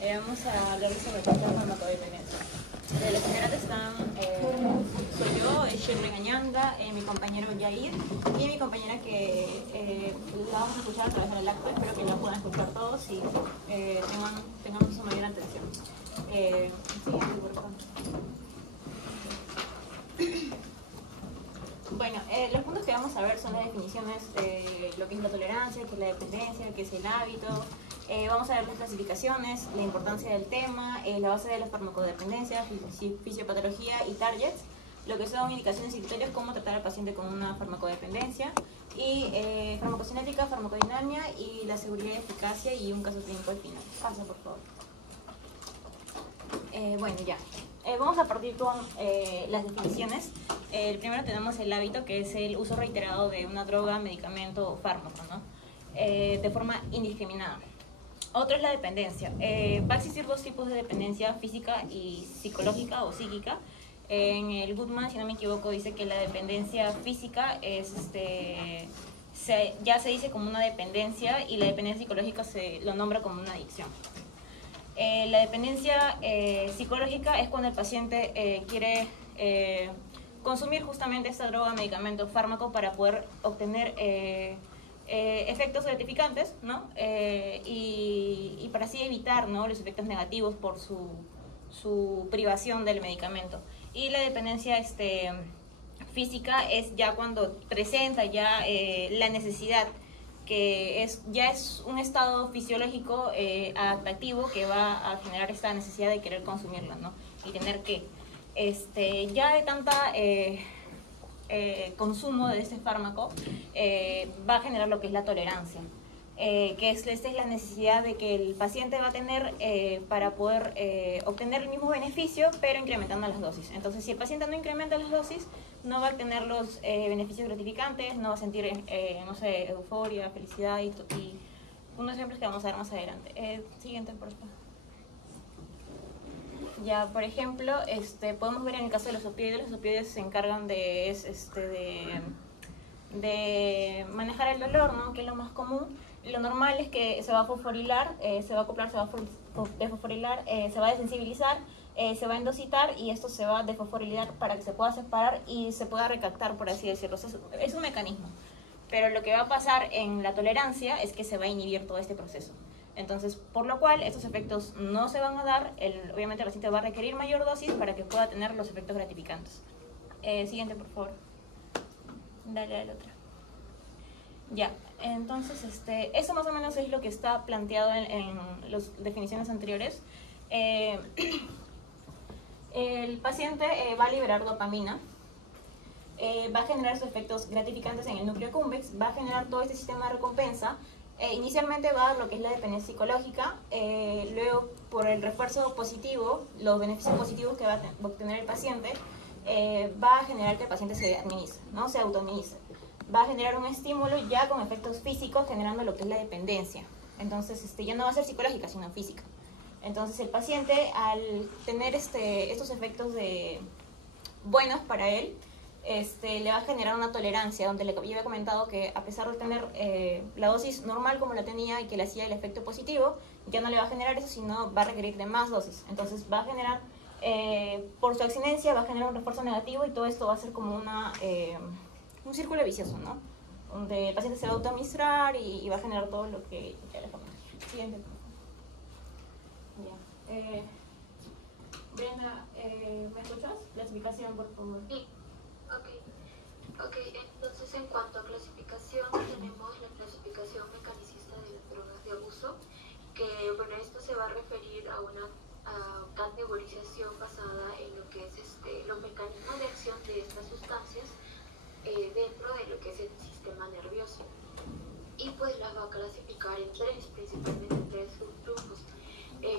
Vamos a hablar sobre la farmacodependencia. Los integrantes están, soy yo, Shirley Añanga, mi compañero Yair y mi compañera que la vamos a escuchar a través del acto. Espero que la puedan escuchar todos y tengamos su mayor atención. Siguiente, por favor. Bueno, los puntos que vamos a ver son las definiciones de lo que es la tolerancia, qué es la dependencia, qué es el hábito. Vamos a ver las clasificaciones, la importancia del tema, la base de la farmacodependencia, fisiopatología y targets, lo que son indicaciones y criterios, cómo tratar al paciente con una farmacodependencia, y farmacocinética, farmacodinamia y la seguridad y eficacia y un caso clínico al final. Pasa, por favor. Bueno, ya. Vamos a partir con las definiciones. El primero tenemos el hábito, que es el uso reiterado de una droga, medicamento o fármaco, ¿no? De forma indiscriminada. Otro es la dependencia. Va a existir dos tipos de dependencia, física y psicológica o psíquica. En el Goodman, si no me equivoco, dice que la dependencia física es ya se dice como una dependencia, y la dependencia psicológica se lo nombra como una adicción. La dependencia psicológica es cuando el paciente quiere consumir justamente esta droga, medicamento, fármaco para poder obtener efectos gratificantes, ¿no? Y para así evitar, ¿no?, los efectos negativos por su privación del medicamento. Y la dependencia física es ya cuando presenta ya la necesidad, que ya es un estado fisiológico adaptativo que va a generar esta necesidad de querer consumirlo, ¿no? Y tener que, ya de tanta consumo de este fármaco, va a generar lo que es la tolerancia, que esta es la necesidad de que el paciente va a tener para poder obtener el mismo beneficio, pero incrementando las dosis. Entonces, si el paciente no incrementa las dosis, no va a tener los beneficios gratificantes, no va a sentir, no sé, euforia, felicidad y unos ejemplos que vamos a ver más adelante. Siguiente, por favor. Ya, por ejemplo, podemos ver en el caso de los opioides se encargan de manejar el dolor, ¿no?, que es lo más común. Lo normal es que se va a fosforilar, se va a acoplar, se va a desfosforilar, se va a desensibilizar, se va a endositar, y esto se va a desfosforilar para que se pueda separar y se pueda recaptar, por así decirlo. Es un mecanismo. Pero lo que va a pasar en la tolerancia es que se va a inhibir todo este proceso. Entonces, por lo cual, estos efectos no se van a dar. Obviamente el paciente va a requerir mayor dosis para que pueda tener los efectos gratificantes. Siguiente, por favor. Dale al otro. Ya, entonces, eso más o menos es lo que está planteado en las definiciones anteriores. El paciente va a liberar dopamina, va a generar sus efectos gratificantes en el núcleo accumbens, va a generar todo este sistema de recompensa. Inicialmente va a dar lo que es la dependencia psicológica, luego por el refuerzo positivo, los beneficios positivos que va a obtener el paciente, va a generar que el paciente se administre, ¿no?, se autoadministre. Va a generar un estímulo ya con efectos físicos, generando lo que es la dependencia. Entonces, ya no va a ser psicológica, sino física. Entonces, el paciente, al tener estos efectos buenos para él, le va a generar una tolerancia, donde yo había comentado que a pesar de tener la dosis normal como la tenía y que le hacía el efecto positivo, ya no le va a generar eso, sino va a requerir de más dosis. Entonces va a generar, por su abstinencia, va a generar un refuerzo negativo, y todo esto va a ser como un círculo vicioso, ¿no?, donde el paciente se va a autoadministrar y va a generar todo lo que ya les comenté. Siguiente. Ya. Brenda, ¿me escuchas? Clasificación, por favor. Sí. Ok, entonces en cuanto a clasificación, tenemos la clasificación mecanicista de las drogas de abuso, que bueno, esto se va a referir a una categorización basada en lo que es los mecanismos de acción de estas sustancias dentro de lo que es el sistema nervioso. Y pues las va a clasificar en principalmente en tres subgrupos.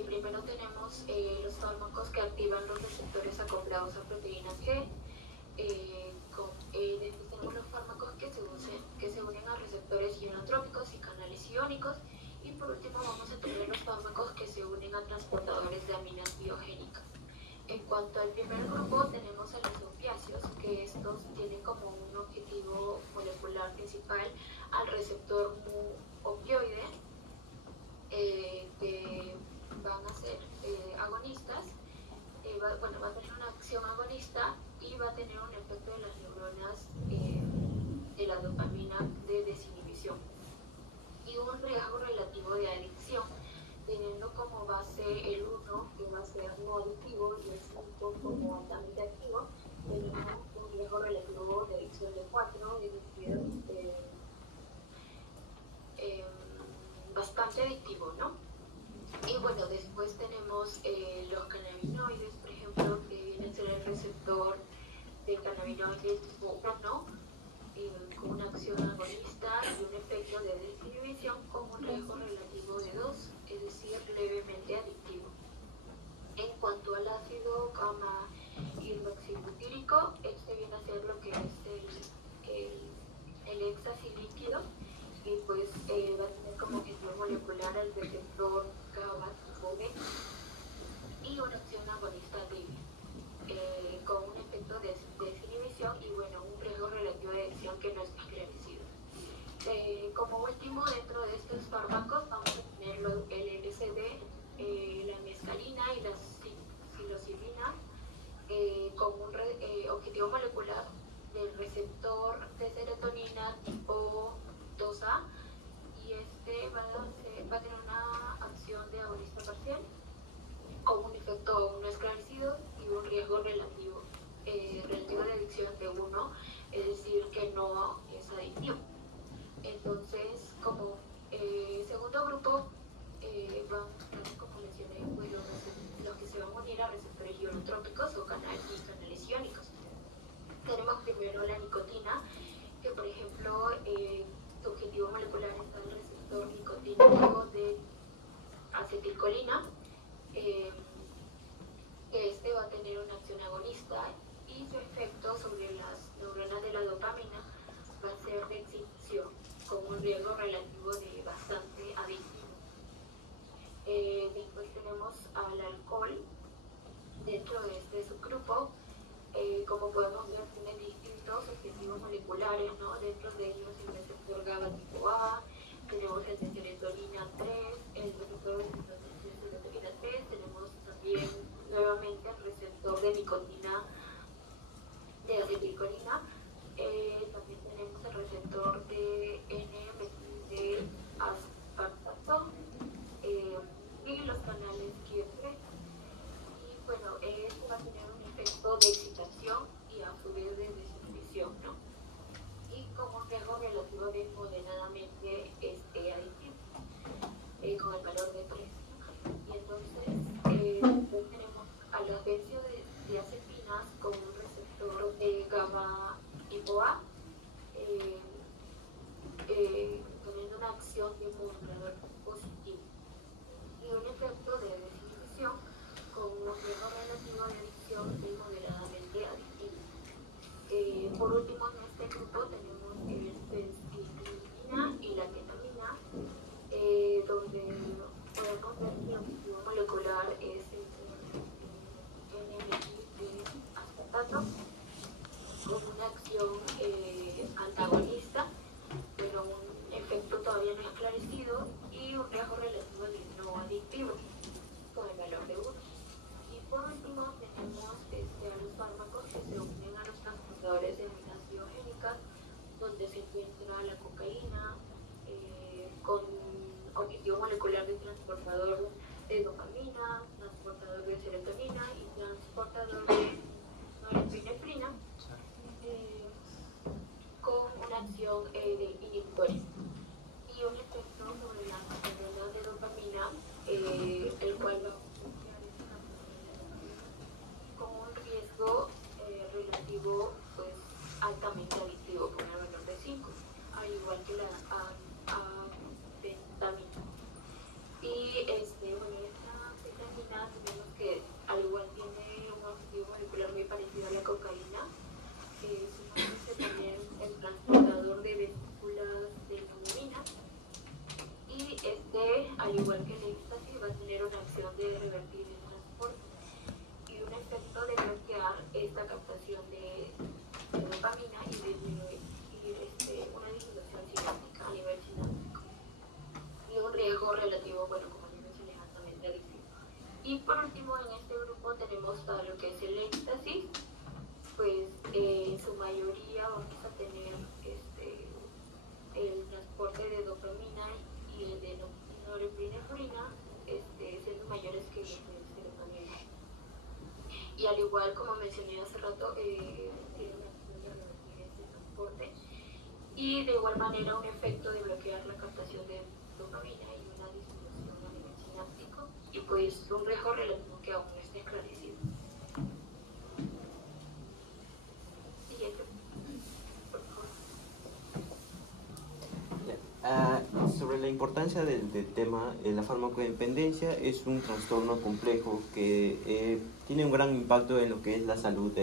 Primero tenemos los fármacos que activan los receptores acoplados a proteínas G. Después tenemos los fármacos que se unen a receptores ionotrópicos y canales iónicos, y por último vamos a tener los fármacos que se unen a transportadores de aminas biogénicas. En cuanto al primer grupo, tenemos a los opiáceos, que estos tienen como un objetivo molecular principal al receptor mu opioide, que van a ser bueno, va a tener una acción agonista y va a tener un efecto en las neuronas de la dopamina de desinhibición y un riesgo relativo de adicción, teniendo como base el 1, que va a ser no adictivo, y el 5 como altamente activo. Tenemos un riesgo relativo de adicción de 4, es decir, bastante adictivo, ¿no? Y bueno, después tenemos los cannabinoides, por ejemplo, que viene a ser el receptor de cannabinoides tipo 1, con una acción agonista y un efecto de desinhibición con un riesgo relativo de 2, es decir, levemente adictivo. En cuanto al ácido gamma hidroxibutírico, este viene a ser lo que es el éxtasis líquido, y pues va a tener como objetivo molecular el receptor GABA tipo B y una acción agonista débil, con un efecto de desinhibición y bueno, un riesgo relativo de adicción que no está esclarecido. Como último, dentro de estos fármacos vamos a tener el LSD, la mescalina y la psilocibina, con un objetivo molecular del receptor de serotonina tipo 2A, y este va a tener una acción de agonista parcial con un efecto aún no esclarecido y un riesgo relativo de adicción de 1, es decir, que no es adictivo. Entonces, como segundo grupo, como mencioné, pues los que se van a unir a receptores ionotrópicos o canales iónicos. Tenemos primero la nicotina, que por ejemplo, su objetivo molecular está en el receptor nicotínico de acetilcolina, que este va a tener una acción agonista y su efecto sobre las neuronas de la dopamina va a ser de exhibición, con un riesgo relativo de bastante adictivo. Después tenemos al alcohol dentro de este subgrupo. Como podemos ver, tiene distintos objetivos moleculares, ¿no? Dentro de ellos el receptor GABA tipo A, tenemos el de serotonina 3, el receptor de serotonina 3, tenemos también nuevamente el receptor de nicotina de acetilcolina, también tenemos el receptor de N-metil aspartato y los canales KIR3. Y bueno, esto va a tener un efecto de excitación y a su vez de desinhibición, ¿no? Y como un riesgo relativo de moderadamente adictivo, con el valor de 3. Y entonces, después tenemos a las benzodiazepinas con un receptor de GABA tipo A, teniendo una acción de modulador positivo y un efecto de desinhibición con un riesgo relativo de adicción y moderadamente adictivo. Por último, en este grupo tenemos el fenfetilina y la ketamina, donde podemos ver que el objetivo molecular es el N-metil aspartato, con una acción antagonista, pero un efecto todavía no esclarecido y un riesgo relativo de no adictivo, con el valor de 1. Y por último tenemos a los fármacos que se unen a los transportadores de aminogénicas, donde se encuentra la cocaína, con objetivo molecular de transportador de dopamina, transportador de serotonina y transportador de norepinefrina, con una acción de inhibitoria y un efecto sobre las neuronas de dopamina, el cual va a asociar con un riesgo relativo pues altamente adictivo con el valor de 5, al igual que la anfetamina. Y bueno, esta ketamina tenemos que al igual tiene un objetivo molecular muy parecido a la cocaína, sumándose también el transportador de vesículas de dopamina, y al igual que el éxtasis, va a tener una acción de revertir el transporte y un efecto de bloquear esta captación de dopamina y disminuir una disminución sináptica a nivel sináptico y un riesgo relativo, bueno, como ya mencioné, altamente adictivo. Y Y por último, en este grupo tenemos todo lo que es el éxtasis, pues en su mayoría vamos a tener el transporte de dopamina y el de norepinefrina siendo mayores que los de serotonina. Y al igual como mencioné hace rato, tiene una acción de revertir este transporte y de igual manera un efecto de bloquear la captación de dopamina y una disminución a nivel sináptico y pues un riesgo relativo que aún no está esclarecido. Siguiente, por favor. Sobre la importancia del tema, la farmacodependencia es un trastorno complejo que tiene un gran impacto en lo que es la salud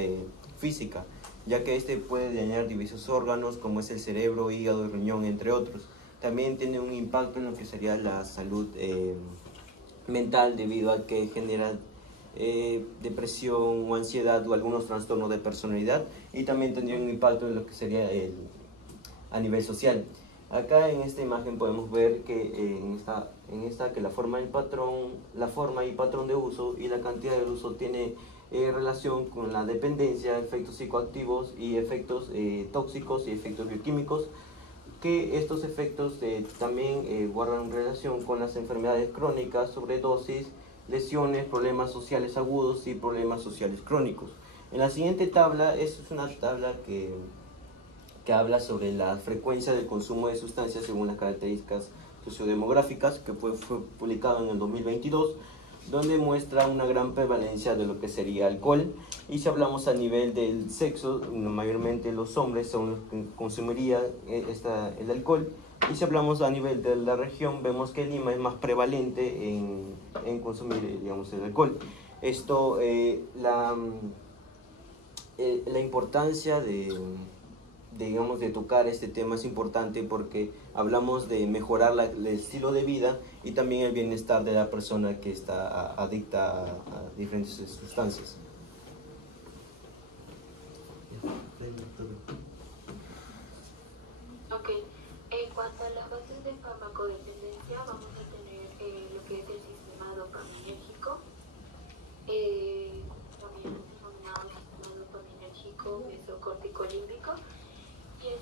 física, ya que este puede dañar diversos órganos como es el cerebro, hígado y riñón, entre otros. También tiene un impacto en lo que sería la salud mental, debido a que genera depresión o ansiedad o algunos trastornos de personalidad, y también tendría un impacto en lo que sería a nivel social. Acá en esta imagen podemos ver que que la forma y patrón de uso y la cantidad de uso tiene relación con la dependencia, efectos psicoactivos y efectos tóxicos y efectos bioquímicos, que estos efectos también guardan relación con las enfermedades crónicas, sobredosis, lesiones, problemas sociales agudos y problemas sociales crónicos. En la siguiente tabla, esta es una tabla que habla sobre la frecuencia del consumo de sustancias según las características sociodemográficas, que fue publicado en el 2022, donde muestra una gran prevalencia de lo que sería alcohol. Y si hablamos a nivel del sexo, mayormente los hombres son los que consumirían el alcohol. Y si hablamos a nivel de la región, vemos que Lima es más prevalente en consumir, digamos, el alcohol. Esto, la importancia digamos, de tocar este tema es importante porque hablamos de mejorar el estilo de vida y también el bienestar de la persona que está adicta a diferentes sustancias. Ok, en cuanto a las bases de farmacodependencia, vamos a tener lo que es el sistema dopaminérgico, también denominado sistema dopaminérgico mesocorticolímbico. Y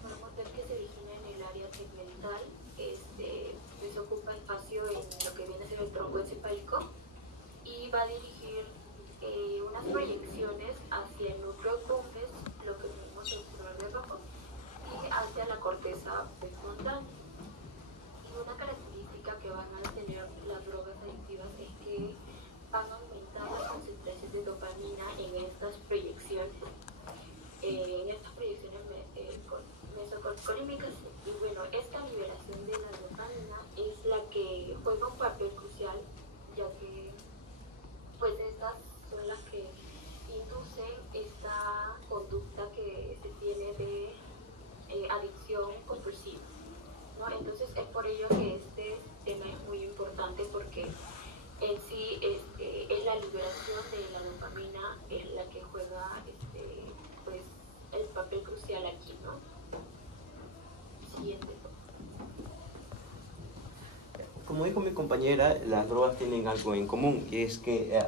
podemos ver que se origina en el área tegmental, pues ocupa espacio en lo que viene a ser el tronco encefálico y va a dirigir unas proyecciones hacia el núcleo accumbens, lo que tenemos en color de rojo, y hacia la corteza prefrontal. Y una característica que van a tener las drogas adictivas es que van a aumentar las concentraciones de dopamina en estas proyecciones. Mesocorticolímicas, y bueno, esta liberación de la dopamina es la que juega un papel crucial, ya que pues estas son las que inducen esta conducta que se tiene de adicción compulsiva, ¿no? Entonces es por ello que este tema es muy importante, porque en sí es la liberación de la dopamina es la que juega pues el papel crucial aquí, ¿no? Siguiente. Como dijo mi compañera, las drogas tienen algo en común, y es que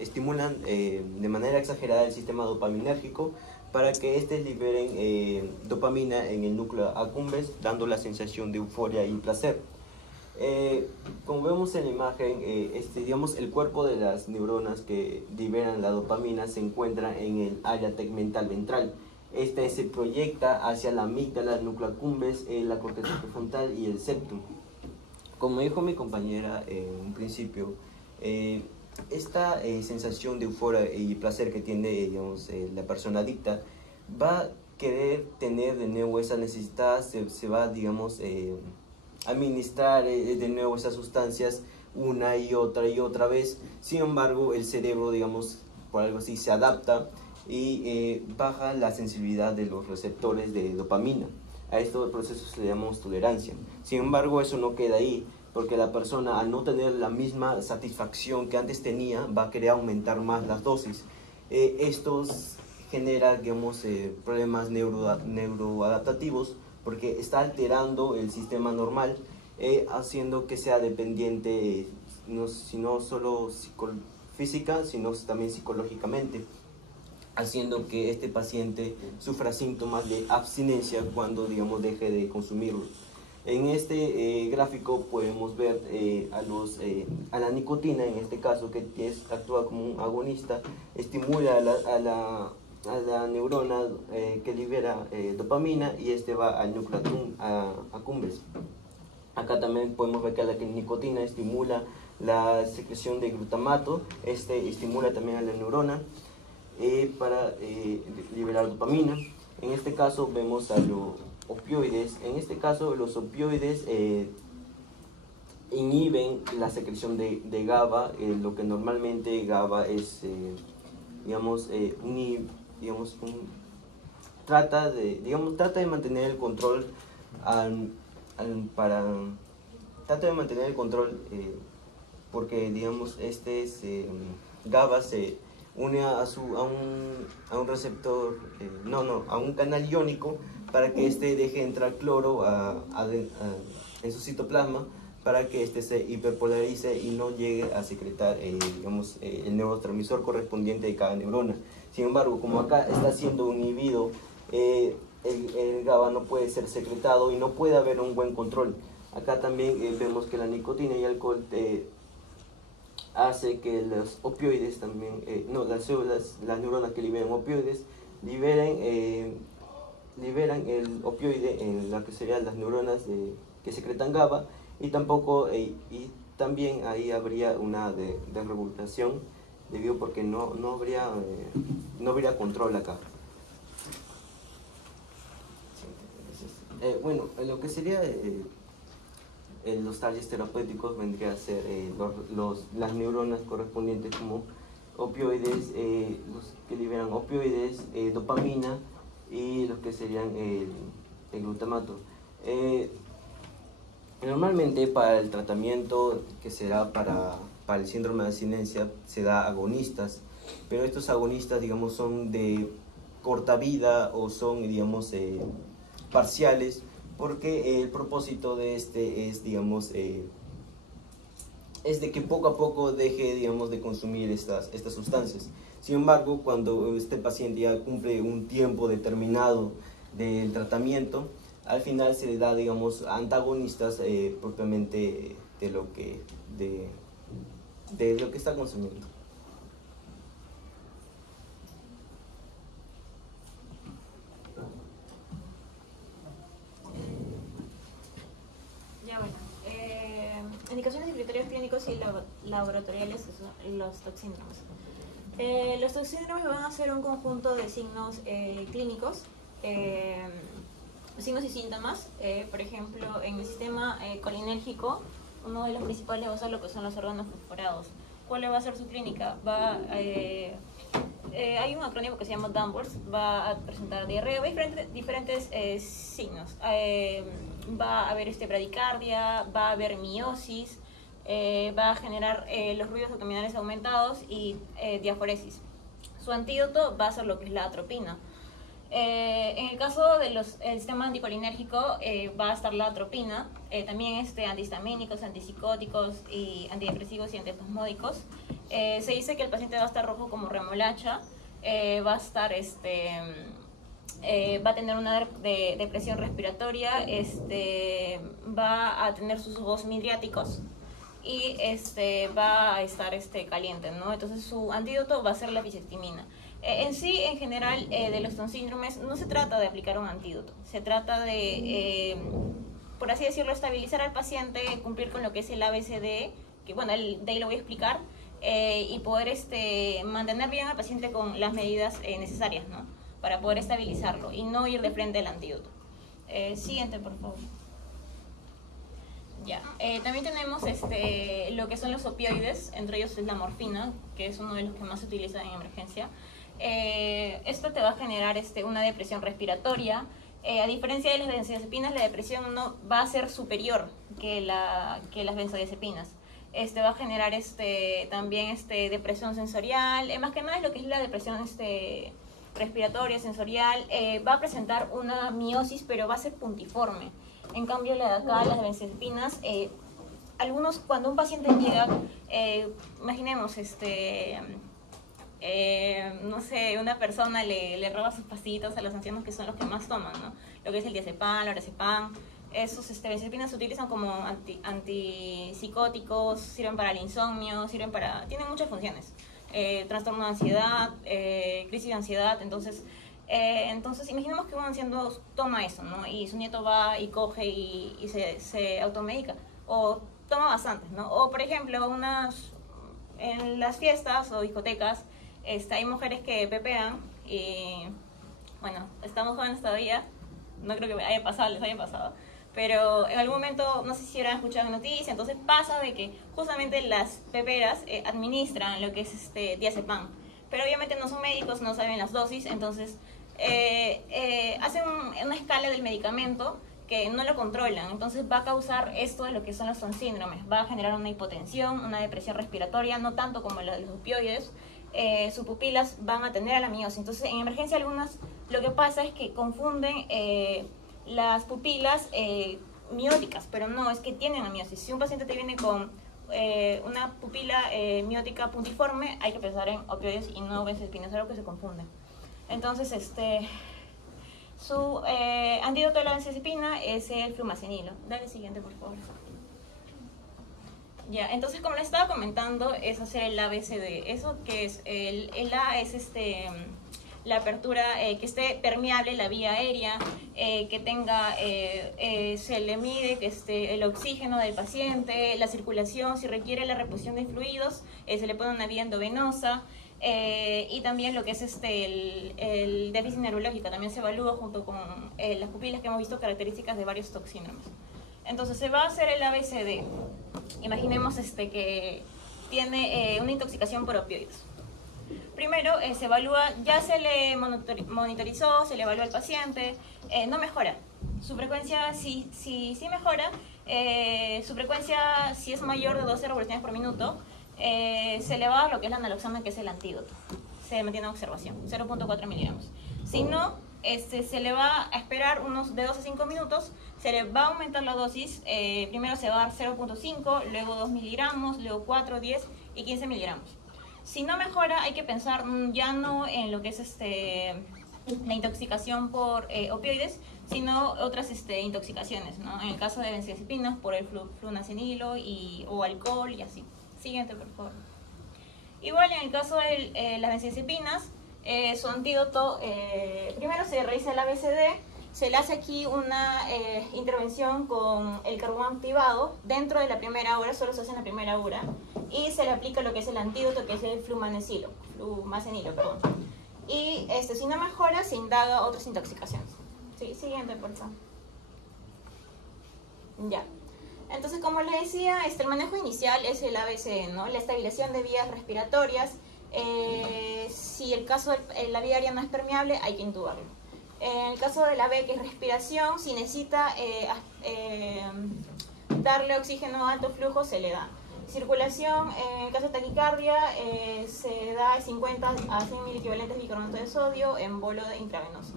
estimulan de manera exagerada el sistema dopaminérgico para que éste liberen dopamina en el núcleo accumbens, dando la sensación de euforia y placer. Como vemos en la imagen, digamos, el cuerpo de las neuronas que liberan la dopamina se encuentra en el área tegmental ventral. Esta se proyecta hacia la amígdala, el núcleo accumbens, la corteza prefrontal y el septum. Como dijo mi compañera en un principio, esta sensación de euforia y placer que tiene, digamos, la persona adicta, va a querer tener de nuevo esa necesidad, se va, digamos, administrar de nuevo esas sustancias una y otra vez. Sin embargo, el cerebro, digamos, por algo así, se adapta y baja la sensibilidad de los receptores de dopamina. A este proceso se le llama tolerancia. Sin embargo, eso no queda ahí, porque la persona, al no tener la misma satisfacción que antes tenía, va a querer aumentar más las dosis. Estos genera, digamos, problemas neuroadaptativos, porque está alterando el sistema normal, haciendo que sea dependiente no solo física, sino también psicológicamente, haciendo que este paciente sufra síntomas de abstinencia cuando, digamos, deje de consumirlo. En este gráfico podemos ver a la nicotina, en este caso, que actúa como un agonista, estimula a la neurona que libera dopamina, y este va al núcleo accumbens. Acá también podemos ver que la nicotina estimula la secreción de glutamato, estimula también a la neurona para liberar dopamina. En este caso vemos a los opioides. En este caso los opioides inhiben la secreción de GABA, lo que normalmente GABA es, trata de mantener el control trata de mantener el control porque, digamos, GABA se une a un receptor, a un canal iónico, para que deje entrar cloro en su citoplasma, para que se hiperpolarice y no llegue a secretar el neurotransmisor correspondiente de cada neurona. Sin embargo, como acá está siendo inhibido, el GABA no puede ser secretado y no puede haber un buen control. Acá también vemos que la nicotina y el alcohol hace que los opioides también, las neuronas que liberan opioides, liberan el opioide en lo que serían las neuronas que secretan GABA, y también ahí habría una desregulación debido porque no habría control acá. Bueno, lo que sería los targets terapéuticos vendría a ser las neuronas correspondientes como opioides, los que liberan opioides, dopamina, y los que serían el glutamato. Normalmente para el tratamiento que se da para el síndrome de abstinencia se da agonistas, pero estos agonistas, digamos, son de corta vida o son, digamos, parciales, porque el propósito de es, digamos, es de que poco a poco deje, digamos, de consumir estas sustancias. Sin embargo, cuando este paciente ya cumple un tiempo determinado del tratamiento, al final se le da, digamos, antagonistas propiamente de lo que está consumiendo. Ya, bueno. Indicaciones y criterios clínicos y laboratoriales son los toxíndromes. Los toxíndromes van a ser un conjunto de signos clínicos, signos y síntomas. Por ejemplo, en el sistema colinérgico, uno de los principales va a ser lo que son los órganos fosforados. ¿Cuál va a ser su clínica? Hay un acrónimo que se llama DAMBORS, va a presentar diarrea, va a diferentes signos. Va a haber bradicardia, va a haber miosis, va a generar los ruidos abdominales aumentados y diaforesis. Su antídoto va a ser lo que es la atropina. En el caso del sistema anticolinérgico va a estar la atropina, también antihistamínicos, antipsicóticos y antidepresivos y antiespasmódicos. Se dice que el paciente va a estar rojo como remolacha, va a estar va a tener una depresión respiratoria, va a tener sus ojos midriáticos y va a estar caliente, ¿no? Entonces su antídoto va a ser la fisectomina. En sí, en general, de los tonsíndromes no se trata de aplicar un antídoto, se trata de, por así decirlo, estabilizar al paciente, cumplir con lo que es el ABCD, que bueno, de ahí lo voy a explicar, y poder mantener bien al paciente con las medidas necesarias, ¿no? Para poder estabilizarlo y no ir de frente al antídoto. Siguiente, por favor. Ya. También tenemos lo que son los opioides, entre ellos es la morfina, que es uno de los que más se utiliza en emergencia. Esto te va a generar una depresión respiratoria. A diferencia de las benzodiazepinas, la depresión no va a ser superior que las benzodiazepinas. Va a generar también depresión sensorial, más que nada es lo que es la depresión respiratoria, sensorial. Va a presentar una miosis, pero va a ser puntiforme. En cambio, la de acá, las benzodiazepinas, algunos, cuando un paciente llega, imaginemos, no sé, una persona le roba sus pastillitas a los ancianos, que son los que más toman, ¿no? Lo que es el diazepam, lorazepam. Esos benzodiazepinas se utilizan como antipsicóticos, sirven para el insomnio, tienen muchas funciones. Trastorno de ansiedad, crisis de ansiedad. Entonces imaginemos que un anciano toma eso, ¿no? Y su nieto va y coge y se automedica, o toma bastantes, ¿no? O, por ejemplo, en las fiestas o discotecas, hay mujeres que pepean y, bueno, estamos jóvenes todavía, no creo que les haya pasado, pero en algún momento, no sé si habrán escuchado la noticia, entonces pasa de que justamente las peperas administran lo que es diazepam, pero obviamente no son médicos, no saben las dosis, entonces hacen una escala del medicamento que no lo controlan, entonces va a causar esto de lo que son los síndromes, va a generar una hipotensión, una depresión respiratoria, no tanto como la de los opioides. Sus pupilas van a tener alamiosis. Entonces, en emergencia algunas, lo que pasa es que confunden las pupilas mióticas, pero no, es que tienen amiosis. Si un paciente te viene con una pupila miótica puntiforme, hay que pensar en opioides y no benzodiazepinas, es algo que se confunde. Entonces, su antídoto de la benzodiazepina es el flumazenilo. Dale siguiente, por favor. Ya, entonces, como les estaba comentando, es hacer el ABCD. ¿Eso qué es? El A es la apertura, que esté permeable la vía aérea, que tenga, se le mide que esté el oxígeno del paciente, la circulación, si requiere la reposición de fluidos, se le pone una vía endovenosa, y también lo que es el déficit neurológico, también se evalúa junto con las pupilas, que hemos visto características de varios toxínomos. Entonces se va a hacer el ABCD. Imaginemos que tiene una intoxicación por opioides. Primero se evalúa, ya se le monitorizó, se le evaluó al paciente, no mejora. Su frecuencia sí mejora, su frecuencia si es mayor de 12 revoluciones por minuto, se le va a lo que es la naloxona, que es el antídoto. Se mantiene en observación, 0.4 miligramos. Si no, se le va a esperar unos de 2 a 5 minutos, se le va a aumentar la dosis, primero se va a dar 0.5, luego 2 miligramos, luego 4, 10 y 15 miligramos. Si no mejora, hay que pensar ya no en lo que es la intoxicación por opioides, sino otras intoxicaciones, ¿no? En el caso de benzodiazepinas, por el flunacenilo o alcohol y así. Siguiente, por favor. Igual en el caso de las benzodiazepinas, su antídoto, primero se realiza el ABCD, se le hace aquí una intervención con el carbón activado dentro de la primera hora, solo se hace en la primera hora, y se le aplica lo que es el antídoto, que es el flumazenilo, perdón. Y si no mejora, se indaga otras intoxicaciones. Sí, siguiente, por favor. Ya. Entonces, como les decía, el manejo inicial es el ABCD, ¿no? La estabilización de vías respiratorias. Si el caso de la vía aérea no es permeable, hay que intubarlo. En el caso de la B, que es respiración, si necesita darle oxígeno a alto flujo, se le da. Circulación, en el caso de taquicardia, se da 50 a 100 mil equivalentes de bicarbonato de sodio en bolo intravenoso.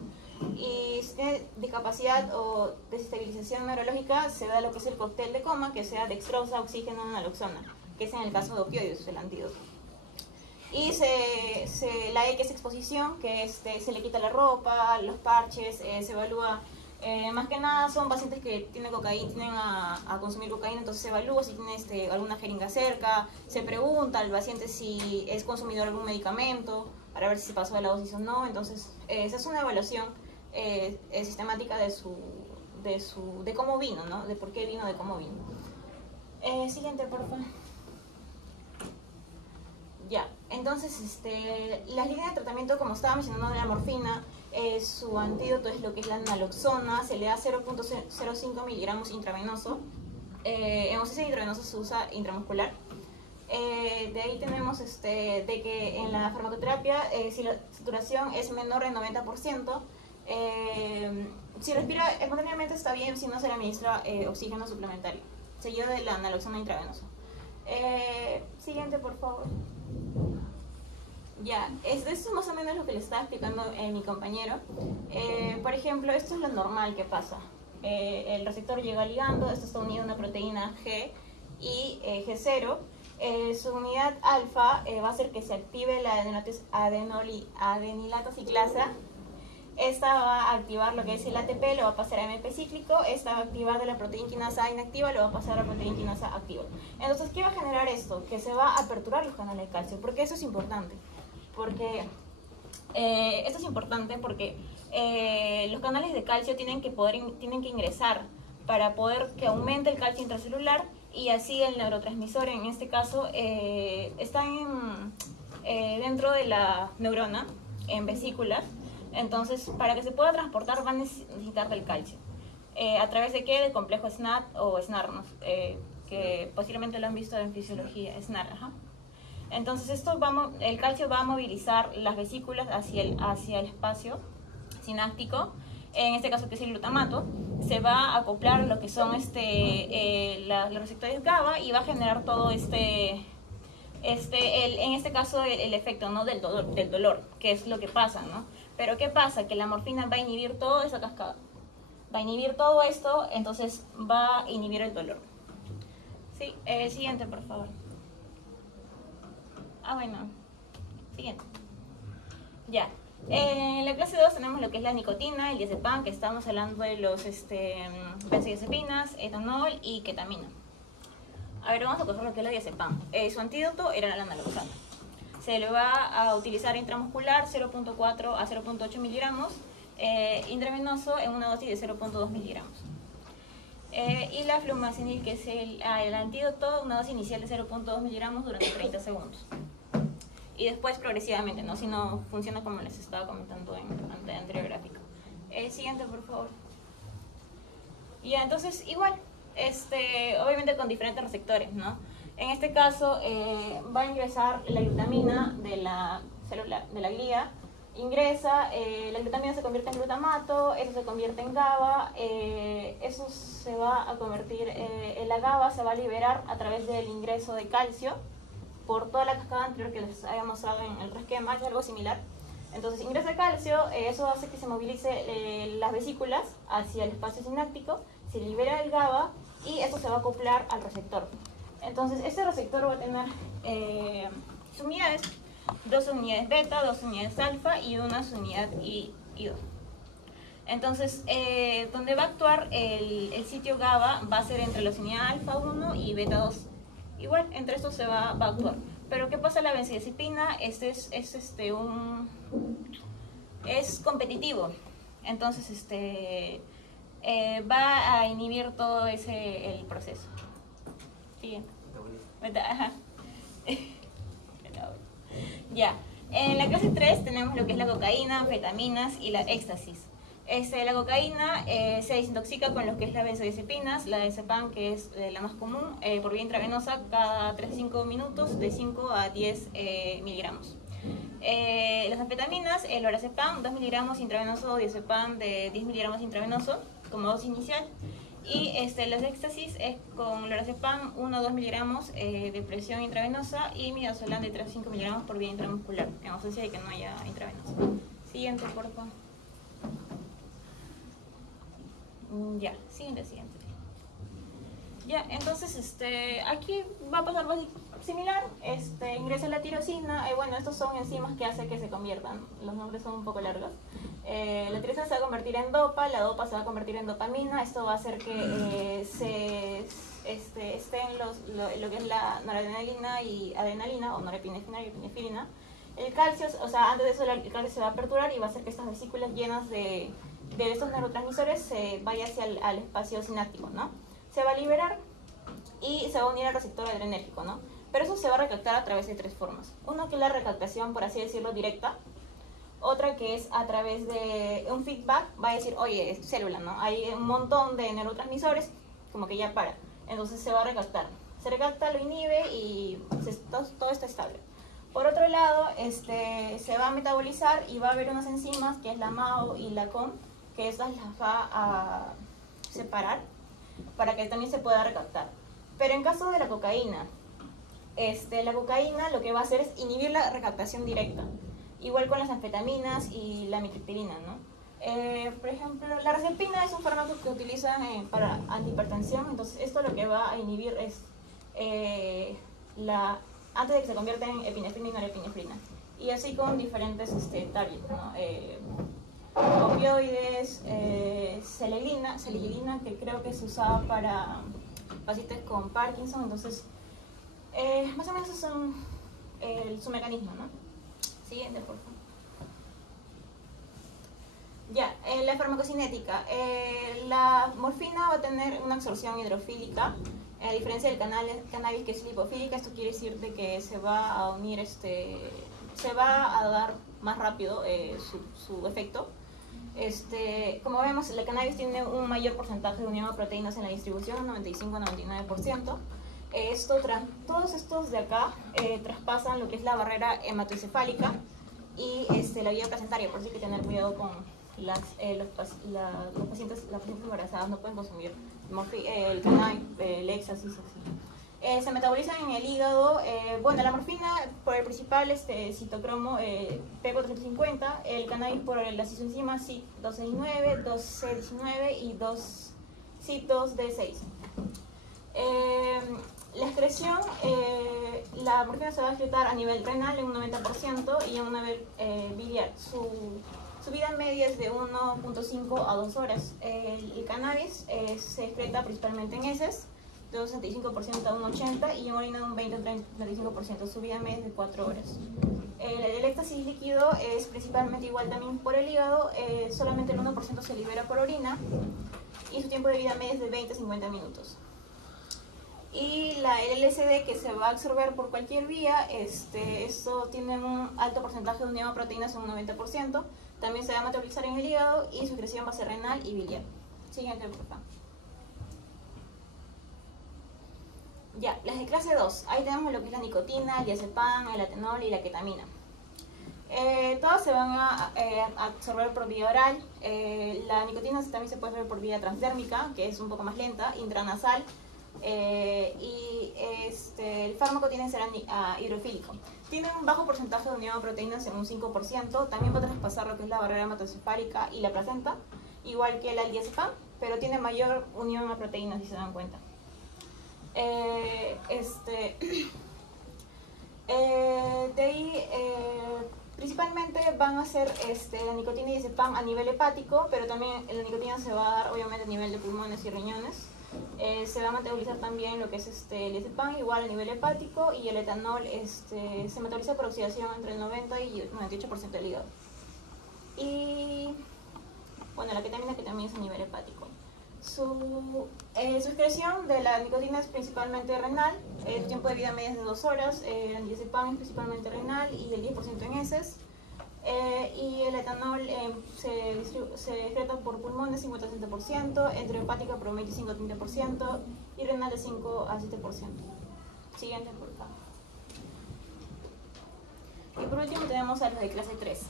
Y si tiene discapacidad o desestabilización neurológica, se da lo que es el cóctel de coma, que sea dextrosa, oxígeno, naloxona, que es en el caso de opioides, el antídoto. Y la E, que es exposición, que se le quita la ropa, los parches, se evalúa, más que nada son pacientes que tienen a consumir cocaína, entonces se evalúa si tiene alguna jeringa cerca, se pregunta al paciente si es consumidor de algún medicamento, para ver si se pasó de la dosis o no, entonces se hace una evaluación sistemática de cómo vino, ¿no? De por qué vino, de cómo vino. Siguiente, por favor. Ya, entonces las líneas de tratamiento, como estaba mencionando, de la morfina, su antídoto es lo que es la naloxona, se le da 0.05 miligramos intravenoso. Hemostasia intravenosa se usa intramuscular. De ahí tenemos de que en la farmacoterapia, si la saturación es menor del 90%, si respira espontáneamente está bien, si no se le administra oxígeno suplementario, seguido de la naloxona intravenosa. Siguiente, por favor. Ya, esto es más o menos lo que le estaba explicando mi compañero. Por ejemplo, esto es lo normal que pasa. El receptor llega ligando, esto está unido a una proteína G, y G0, su unidad alfa va a hacer que se active la adenilato ciclasa. Esta va a activar lo que es el ATP, lo va a pasar a AMP cíclico. Esta va a activar de la proteína quinasa inactiva, lo va a pasar a la proteína quinasa activa. Entonces, ¿qué va a generar esto? Que se va a aperturar los canales de calcio. ¿Por qué eso es importante? Porque esto es importante porque los canales de calcio tienen que ingresar para poder que aumente el calcio intracelular, y así el neurotransmisor, en este caso, está dentro de la neurona, en vesículas. Entonces, para que se pueda transportar va a necesitar del calcio. ¿A través de qué? Del complejo SNAP o SNAR, ¿no? Que posiblemente lo han visto en fisiología, SNAR. Ajá. Entonces, el calcio va a movilizar las vesículas hacia el espacio sináptico, en este caso que es el glutamato. Se va a acoplar lo que son los receptores GABA y va a generar todo en este caso el efecto, ¿no? del dolor, que es lo que pasa, ¿no? Pero ¿qué pasa? Que la morfina va a inhibir toda esa cascada. Va a inhibir todo esto, entonces va a inhibir el dolor. Sí, el siguiente, por favor. Bueno, siguiente. Ya. En la clase 2 tenemos lo que es la nicotina, el diazepam, que estamos hablando de los benzodiazepinas, etanol y ketamina. A ver, vamos a coger lo que es la diazepam. Su antídoto era la naloxona. Se le va a utilizar intramuscular 0.4 a 0.8 miligramos, intravenoso en una dosis de 0.2 miligramos. Y la flumacenil, que es el antídoto, una dosis inicial de 0.2 miligramos durante 30 segundos. Y después progresivamente, ¿no? Si no funciona como les estaba comentando en el anterior gráfico. Siguiente, por favor. Ya, entonces, igual, obviamente con diferentes receptores, ¿no? En este caso, va a ingresar la glutamina de la célula, de la glía. Ingresa, la glutamina se convierte en glutamato, eso se convierte en GABA, eso se va a convertir, la GABA se va a liberar a través del ingreso de calcio por toda la cascada anterior que les había mostrado en el esquema, es algo similar. Entonces ingresa calcio, eso hace que se movilice las vesículas hacia el espacio sináptico, se libera el GABA y esto se va a acoplar al receptor. Entonces este receptor va a tener sus unidades, 2 unidades beta, 2 unidades alfa y una unidad I2. Entonces, donde va a actuar el sitio GABA va a ser entre la unidad alfa 1 y beta 2. Igual, entre estos se va a actuar. Pero ¿qué pasa? La benzodiazepina es competitivo. Entonces, va a inhibir todo el proceso. Siguiente. Ajá. Ya. En la clase 3 tenemos lo que es la cocaína, anfetaminas y la éxtasis. La cocaína se desintoxica con lo que es la benzodiazepinas, la diazepam, que es la más común, por vía intravenosa cada 3-5 minutos, de 5 a 10 miligramos. Las anfetaminas, el lorazepam, 2 miligramos intravenoso, diazepam de 10 miligramos intravenoso, como dosis inicial. Y las éxtasis es con lorazepam 1 o 2 miligramos de presión intravenosa y midazolam de 3 a 5 miligramos por vía intramuscular, en ausencia de que no haya intravenosa. Siguiente, por favor. Ya, siguiente. Ya, entonces aquí va a pasar algo similar. Ingresa la tirosina. Bueno, estos son enzimas que hacen que se conviertan. Los nombres son un poco largos. La tirosina se va a convertir en dopa, la dopa se va a convertir en dopamina. Esto va a hacer que estén lo que es la noradrenalina y adrenalina, o norepinefrina y epinefrina. El calcio, o sea, antes de eso el calcio se va a aperturar y va a hacer que estas vesículas llenas de estos neurotransmisores se vaya hacia al espacio sináptico, ¿no? Se va a liberar y se va a unir al receptor adrenérgico, ¿no? Pero eso se va a recaptar a través de 3 formas. Una que es la recaptación, por así decirlo, directa. Otra que es a través de un feedback, va a decir, oye, es célula, ¿no? Hay un montón de neurotransmisores, como que ya para. Entonces se va a recaptar. Se recapta, lo inhibe y todo está estable. Por otro lado, se va a metabolizar y va a haber unas enzimas, que es la MAO y la COM, que estas las va a separar para que también se pueda recaptar. Pero en caso de la cocaína lo que va a hacer es inhibir la recaptación directa. Igual con las anfetaminas y la mitriptilina, ¿no? Por ejemplo, la razepina es un fármaco que utilizan para antihipertensión, entonces esto lo que va a inhibir es antes de que se convierta en epinefrina y norepinefrina. Y así con diferentes targets, ¿no? Opioides, seleglina, que creo que se usaba para pacientes con Parkinson. Entonces, más o menos son su mecanismo, ¿no? Siguiente, por favor. Ya, la farmacocinética. La morfina va a tener una absorción hidrofílica, a diferencia del cannabis, que es lipofílica. Esto quiere decir de que se va a unir, se va a dar más rápido su efecto. Como vemos, el cannabis tiene un mayor porcentaje de unión a proteínas en la distribución, 95-99%. Todos estos de acá traspasan lo que es la barrera hematoencefálica y la vía placentaria, por eso hay que tener cuidado con las pacientes embarazadas. No pueden consumir el cannabis, el éxtasis, así. Se metaboliza en el hígado. Bueno, la morfina por el principal citocromo P450, el cannabis por las isoenzimas CYP269, 2C19 y 2CYP2D6. La excreción, la morfina se va a excretar a nivel renal en un 90% y en un nivel biliar. Su vida media es de 1.5 a 2 horas. El cannabis se excreta principalmente en heces, de un 65% a un 80%, y en orina de un 20-35%. Su vida media es de 4 horas. El éxtasis líquido es principalmente igual también por el hígado, solamente el 1% se libera por orina y su tiempo de vida media es de 20-50 minutos. Y la LSD, que se va a absorber por cualquier vía, esto tiene un alto porcentaje de unión a proteínas, en un 90%. También se va a metabolizar en el hígado y su excreción va a ser renal y biliar. Siguiente, por favor. Ya, las de clase 2. Ahí tenemos lo que es la nicotina, el diazepam, el etanol y la ketamina. Todas se van a absorber por vía oral. La nicotina también se puede absorber por vía transdérmica, que es un poco más lenta, intranasal. Y el fármaco tiene que ser hidrofílico. Tiene un bajo porcentaje de unión a proteínas, en un 5%. También va a traspasar lo que es la barrera hematoencefálica y la placenta, igual que el diazepam, pero tiene mayor unión a proteínas, si se dan cuenta. De ahí, principalmente van a ser la nicotina y diazepam a nivel hepático, pero también la nicotina se va a dar obviamente a nivel de pulmones y riñones. Se va a metabolizar también lo que es el diazepam igual a nivel hepático, y el etanol se metaboliza por oxidación entre el 90 y el 98% del hígado. Y bueno, la ketamina, que también es a nivel hepático. Su excreción de la nicotina es principalmente renal, el tiempo de vida media es de 2 horas, el diazepam es principalmente renal y el 10% en heces. Y el etanol se excreta por pulmones 50-60%, enterohepática por 25-30% y renal de 5 a 7%. Siguiente, por favor. Y por último tenemos a los de clase 3.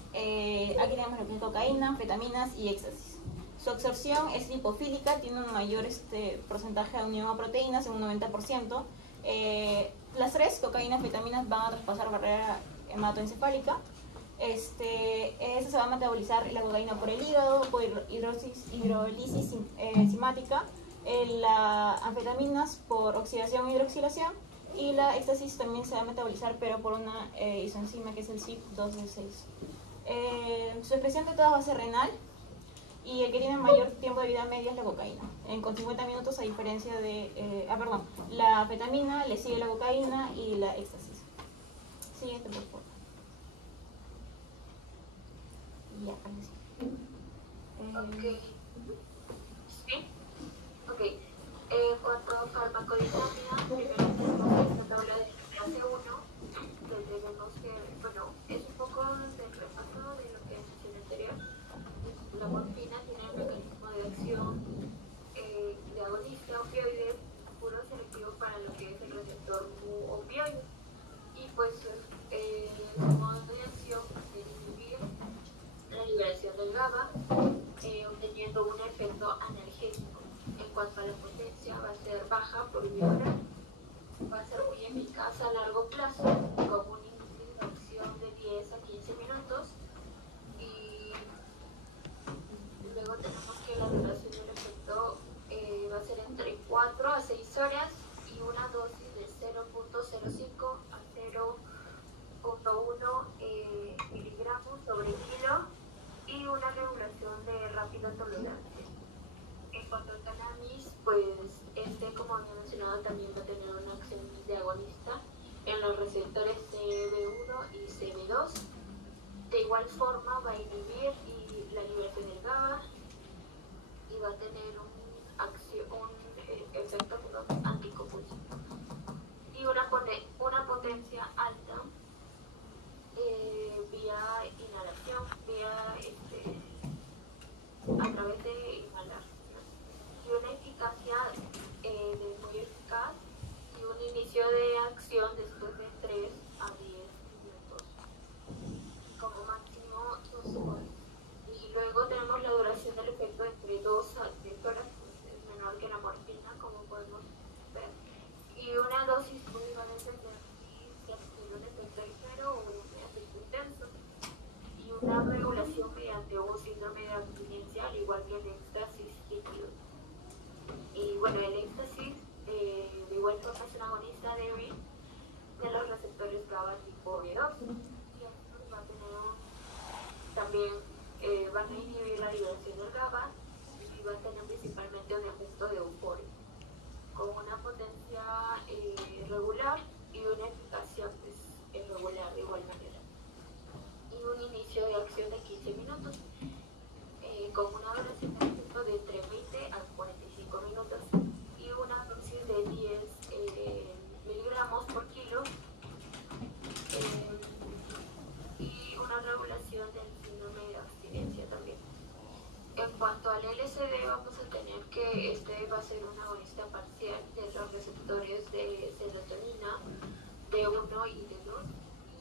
Aquí tenemos lo que es cocaína, anfetaminas y éxtasis. Su absorción es lipofílica, tiene un mayor porcentaje de unión a proteínas, en un 90%. Las tres, cocaína y anfetaminas, van a traspasar barrera hematoencefálica. Eso se va a metabolizar la cocaína por el hígado, por hidrólisis enzimática, las anfetaminas por oxidación e hidroxilación, y la éxtasis también se va a metabolizar, pero por una isoenzima que es el CYP2D6. Su expresión de todas va a ser renal, y el que tiene mayor tiempo de vida media es la cocaína, con 50 minutos, a diferencia de... la anfetamina, le sigue la cocaína y la éxtasis. Siguiente, por favor. Ya, Ok. ¿Sí? Ok. En cuanto a farmacodinámica, primero tenemos esta tabla de clase 1, donde vemos que, bueno, es un poco del repaso de lo que mencioné anterior. La morfina tiene el mecanismo de acción de agonista opioide puro selectivo para lo que es el receptor mu opioide. Y pues su modo de acción es inhibir la liberación del GABA, obteniendo un efecto analgésico. En cuanto a la potencia, va a ser baja por vía oral, va a ser muy eficaz a largo plazo, con un índice de acción de 10 a 15 minutos, y luego tenemos que la duración del efecto va a ser entre 4 a 6 horas y una dosis de una regulación de rápida tolerancia. En cuanto al cannabis, pues como había mencionado, también va a tener una acción de agonista en los receptores CB1 y CB2. De igual forma va a inhibir la liberación del GABA y va a tener un efecto anticonvulsivo y una potencia alta vía inhalación, a través de inhalar, y una eficacia muy eficaz y un inicio de acción después de 3 a 10 minutos, como máximo 2 horas. Y luego tenemos la duración del efecto entre 2 a 3 horas, pues es menor que la morfina, como podemos ver. Y una dosis muy valente de si adquiere un efecto ligero o un efecto intenso. Y una regulación mediante un síndrome de abstinencia, al igual que el éxtasis líquido. Y bueno, el éxtasis de igual forma es un agonista débil de los receptores GABA tipo B2. Y esto va a tener también van a inhibir la liberación del GABA y va a tener principalmente un efecto de euforia, con una potencia regular y una eficacia pues, regular de igual manera. Y un inicio de acción de 15 minutos, con una duración de efecto de entre 20 a 45 minutos y una dosis de 10 miligramos por kilo, y una regulación del síndrome de abstinencia también. En cuanto al LSD, vamos a tener que este va a ser un agonista parcial de los receptores de serotonina D1 y D2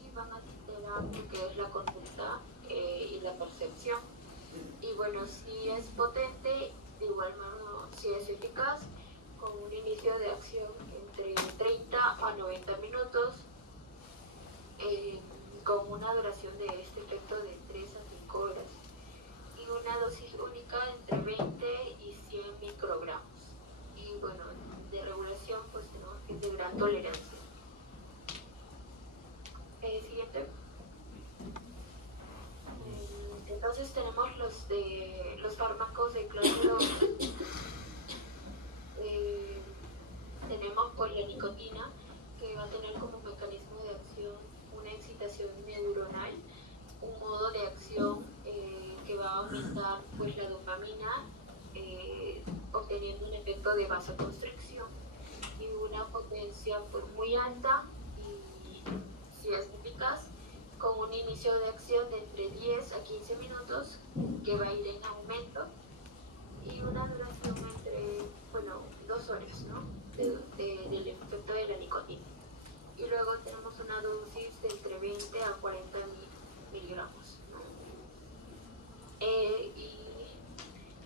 y van a alterar lo que es la conducta y la percepción. Y bueno, si es potente, de igual modo, si es eficaz, con un inicio de acción entre 30 a 90 minutos, con una duración de este efecto de 3 a 5 horas. Y una dosis única entre 20 y 100 microgramos. Y bueno, de regulación pues tenemos que es de gran tolerancia. Siguiente. Entonces tenemos los fármacos de clase 2. Tenemos pues la nicotina, que va a tener como mecanismo de acción una excitación neuronal, un modo de acción que va a aumentar pues la dopamina, obteniendo un efecto de vasoconstricción y una potencia pues muy alta y si es eficaz, con un inicio de acción de entre 10 a 15 minutos que va a ir en aumento y una duración entre, 2 horas, ¿no? Del efecto de la nicotina. Y luego tenemos una dosis de entre 20 a 40 miligramos, ¿no? Y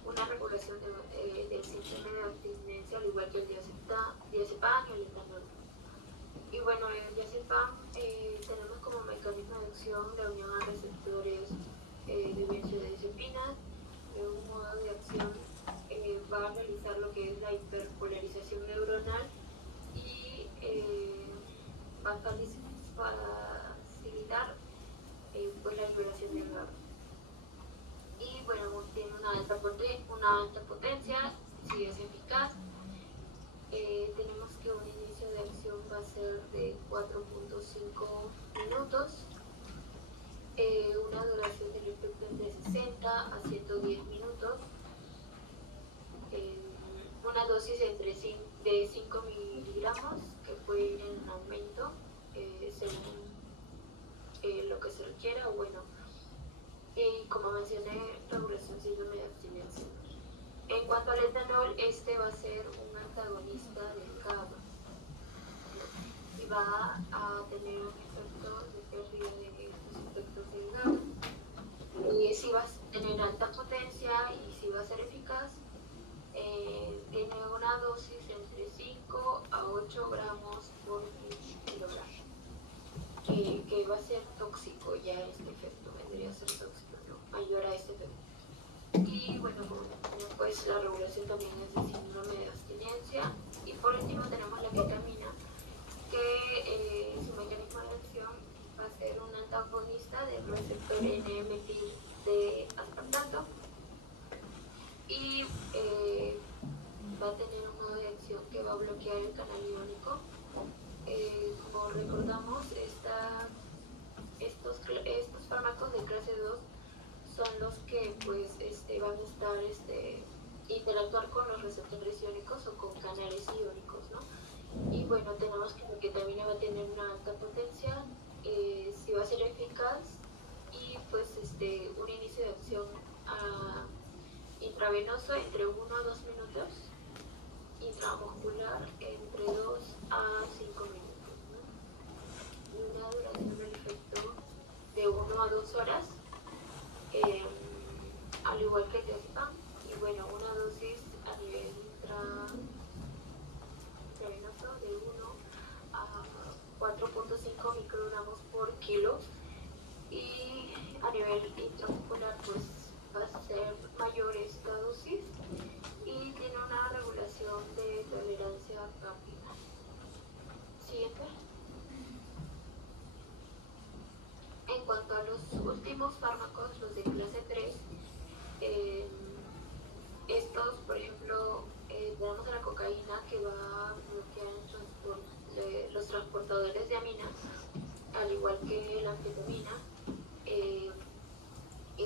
una regulación del síndrome de abstinencia, al igual que el diazepam y el etanol. Y bueno, el diazepam tenemos como mecanismo de acción la unión a receptores de benzodiazepinas, de un modo de acción va a realizar lo que es la hiperpolarización neuronal y va a facilitar pues la liberación del GABA. Y bueno, tiene una alta potencia, si es eficaz. Tenemos que un inicio de acción va a ser de 4.5 minutos, una duración del efecto de 60 a 110 minutos, una dosis de 5 miligramos que puede ir en aumento según lo que se requiera, y como mencioné, regulación síndrome de abstinencia. En cuanto al etanol, este va a ser un antagonista del GABA y va a tener un efecto de pérdida de estos efectos del GABA. Y si va a tener alta potencia y si va a ser eficaz, tiene una dosis entre 5 a 8 gramos por kilogramo, que va a ser tóxico ya este efecto, vendría a ser tóxico, ¿no? Mayor a este efecto. Y bueno, como pues la regulación también es de síndrome de abstinencia. Y por último tenemos la ketamina, que su mecanismo de acción va a ser un antagonista del receptor N-metil de aspartato y va a tener un modo de acción que va a bloquear el canal iónico. Como recordamos, estos fármacos de clase 2 son los que pues, van a estar interactuar con los receptores iónicos o con canales iónicos, ¿no? Y bueno, tenemos que la ketamina va a tener una alta potencia, si va a ser eficaz y pues un inicio de acción intravenoso entre 1 a 2 minutos, intramuscular entre 2 a 5 minutos, ¿no? Y una duración del efecto de 1 a 2 horas, al igual que el diazepam. Y bueno, una dosis a nivel intravenoso de 1 a 4.5 microgramos por kilo, y a nivel intramuscular pues va a ser mayor esta dosis y tiene una regulación de tolerancia rápida. Siguiente. En cuanto a los últimos fármacos, los de clase 3, estos, por ejemplo, tenemos a la cocaína, que va a bloquear los transportadores de amina, al igual que la anfetamina. Y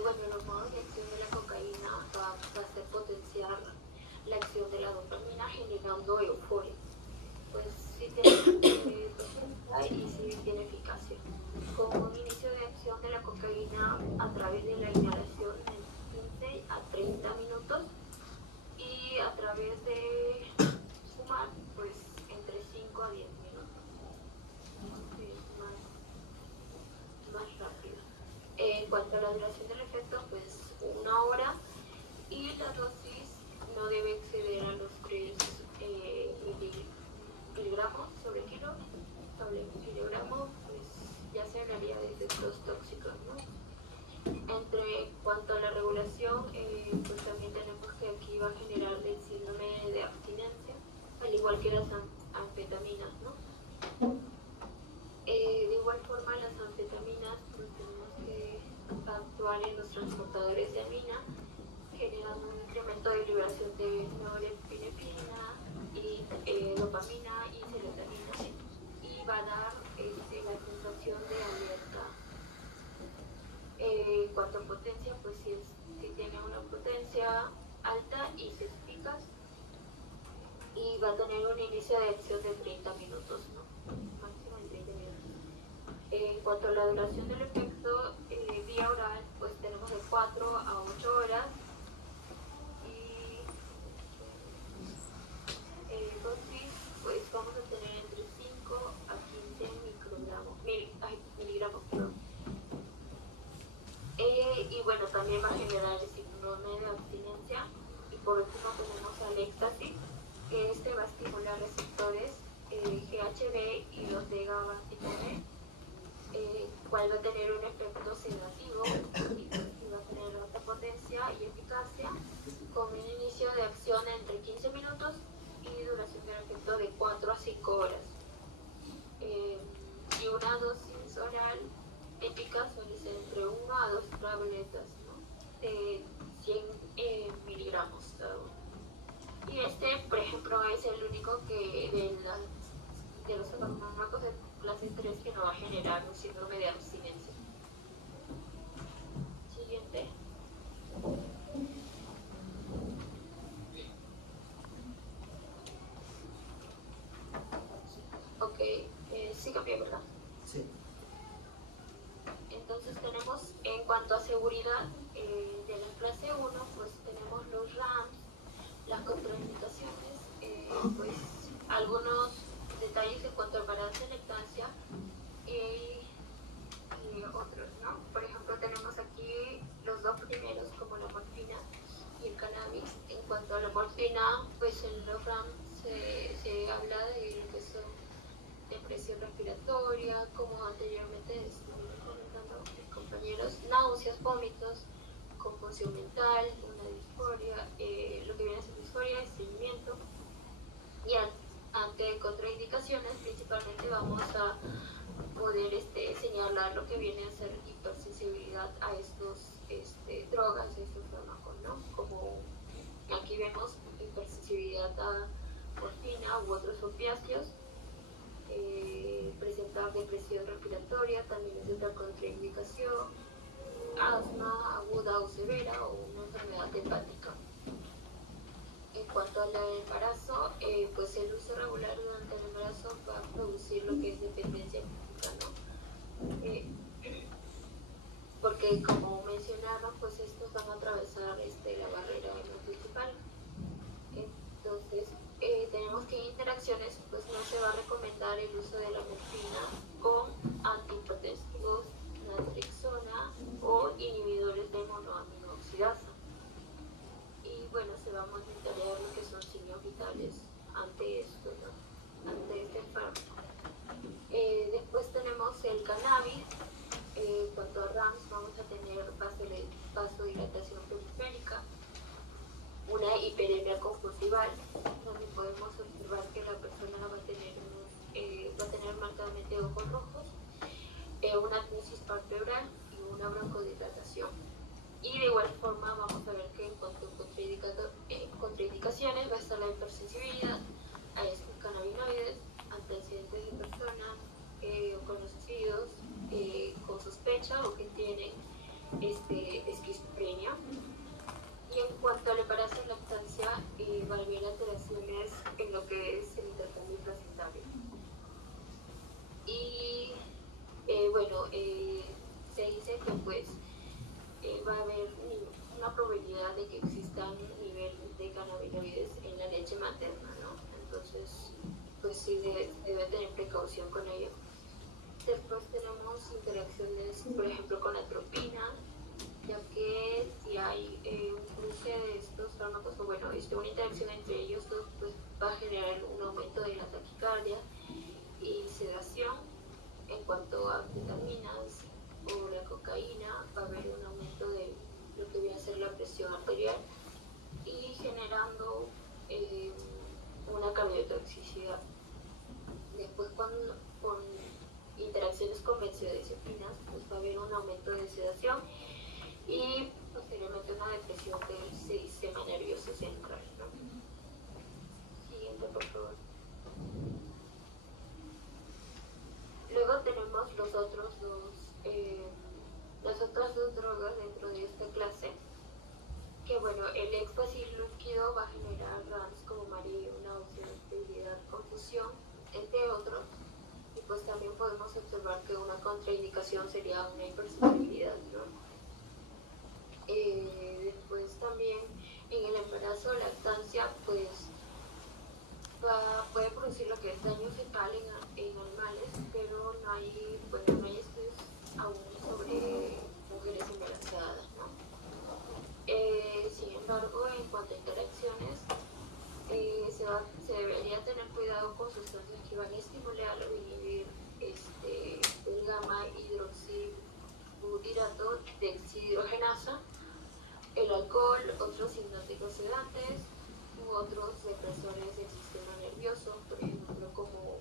bueno, los modos de acción de la cocaína va a hacer potenciar la acción de la dopamina, generando euforia. Pues sí tiene potencia y sí tiene eficacia. Con un inicio de acción de la cocaína a través de la inhalación en 15 a 30 minutos, y a través de fumar pues entre 5 a 10 minutos. Es más rápido. En cuanto a la duración del efecto, pues 1 hora, y la dosis no debe exceder a los 3 miligramos sobre kilogramo, pues ya se hablaría de efectos tóxicos, ¿no? En cuanto a la regulación, pues también tenemos que aquí va a generar el síndrome de abstinencia, al igual que las anfetaminas, ¿no? De igual forma, las anfetaminas pues tenemos que actuar en los transportadores de amina, generando un incremento de liberación de norepinefrina y dopamina y serotonina, y va a dar la sensación de alerta. En cuanto a potencia, pues sí tiene una potencia alta y es eficaz, y va a tener un inicio de acción de 30 minutos, ¿no? Máximo de 30 minutos. En cuanto a la duración del efecto vía oral, pues tenemos de 4 a 8 horas, y dosis pues vamos a tener entre 5 a 15 miligramos. Y bueno, también va a generar el síndrome de abstinencia. Y por último tenemos al éxtasis, que va a estimular receptores GHB y los de GABA-aminobutyrosis, cual va a tener un efecto sedativo y va a tener alta potencia y eficacia, con un inicio de acción entre 15 minutos y duración del efecto de 4 a 5 horas. Y una dosis oral épica suele ser entre 1 a 2 tabletas, ¿no? De 100 miligramos cada uno. Y por ejemplo, es el único que de los fármacos de clase 3 que no va a generar un síndrome de abstinencia. Siguiente. Ok, sí cambié, ¿verdad? Sí. Entonces tenemos, en cuanto a seguridad de la clase 1, pues tenemos los RAMs, las contraindicaciones, pues algunos detalles en cuanto a embarazo y lactancia, y otros, ¿no? Por ejemplo, tenemos aquí los dos primeros, como la morfina y el cannabis. En cuanto a la morfina, pues en los RAMs se habla de lo que son depresión respiratoria, como anteriormente estuvimos comentando mis compañeros, náuseas, vómitos, confusión mental, una disforia, lo que viene a ser disforia, estreñimiento. Y ante contraindicaciones, principalmente vamos a poder señalar lo que viene a ser hipersensibilidad hipersensibilidad a estos drogas, a estos fármacos, ¿no? Como aquí vemos hipersensibilidad a morfina u otros opiáceos, presenta depresión respiratoria, también es otra contraindicación, asma aguda o severa o una enfermedad hepática. En cuanto al embarazo, pues el uso regular durante el embarazo va a producir lo que es dependencia química, ¿no? Porque como mencionaba, pues estos van a atravesar la barrera principal. Entonces, tenemos que en interacciones, pues no se va a recomendar el uso de la morfina con antihipertensivos, naltrexona o inhibidores de monoaminoxidasa. Y bueno, se va a monitorear lo que son signos vitales ante esto, ¿no? Ante este fármaco. Después tenemos el cannabis. En cuanto a RAMS, vamos a tener vasodilatación periférica, una hiperemia conjuntival, donde podemos observar que la persona va a tener marcadamente ojos rojos, una atenesis palpebral y una broncodilatación. Y de igual forma vamos a ver que en cuanto a contraindicaciones va a estar la hipersensibilidad a estos cannabinoides, antecedentes de personas o conocidos con sospecha o que tienen esquizofrenia. Y en cuanto al embarazo y lactancia, va a haber alteraciones en lo que es el intercambio placentario. Y bueno, se dice que pues va a haber una probabilidad de que exista un nivel de cannabinoides en la leche materna, ¿no? Entonces, pues sí debe tener precaución con ello. Después tenemos interacciones, por ejemplo, con la atropina, ya que si hay un cruce de estos fármacos, o bueno, una interacción entre ellos dos, pues va a generar un aumento de la taquicardia y sedación. En cuanto a vitaminas o la cocaína, va a haber un aumento de lo que viene a ser la presión arterial y generando una cardiotoxicidad. Después, con interacciones con benzodiazepinas, pues va a haber un aumento de sedación y posteriormente una depresión del sistema nervioso central, ¿no? Siguiente, por favor. Luego tenemos las otras dos drogas dentro de esta clase, que bueno, el éxtasis líquido va a generar RAMS como mareo, náusea, debilidad, confusión, entre otros. Y pues también podemos observar que una contraindicación sería una hipersensibilidad, ¿no? Después también en el embarazo o lactancia, pues puede producir lo que es daño fetal en animales, pero no hay estudios aún sobre mujeres embarazadas, ¿no? Sin embargo, en cuanto a interacciones, se debería tener cuidado con sustancias que van a estimular o inhibir el gamma hidroxibutirato deshidrogenasa, el alcohol, otros hipnóticos sedantes u otros depresores del sistema nervioso, por ejemplo, como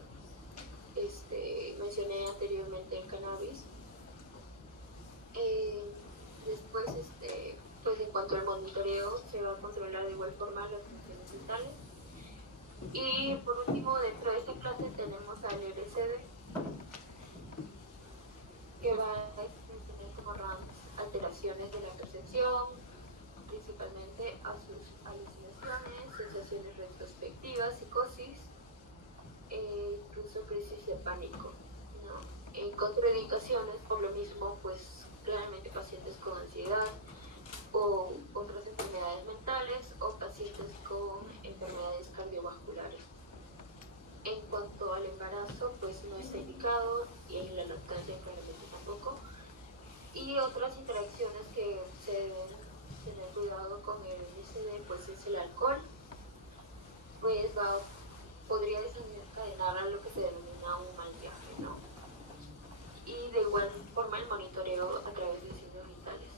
mencioné anteriormente el cannabis. Después, pues en cuanto al monitoreo, se va a controlar de igual forma las funciones vitales. Y por último, dentro de esta clase tenemos al LSD, que va a tener como RAMS alteraciones de la percepción, principalmente alucinaciones, sensaciones retrospectivas, psicosis, incluso crisis de pánico, ¿no? En contraindicaciones, por lo mismo, pues claramente pacientes con ansiedad o otras enfermedades mentales o pacientes con enfermedades cardiovasculares. En cuanto al embarazo, pues no está indicado, y en la lactancia claramente tampoco. Y otras interacciones que se deben tener cuidado con el LSD, pues es el alcohol, pues podría desencadenar a lo que se denomina un mal viaje, ¿no? Y de igual forma el monitoreo a través de signos vitales.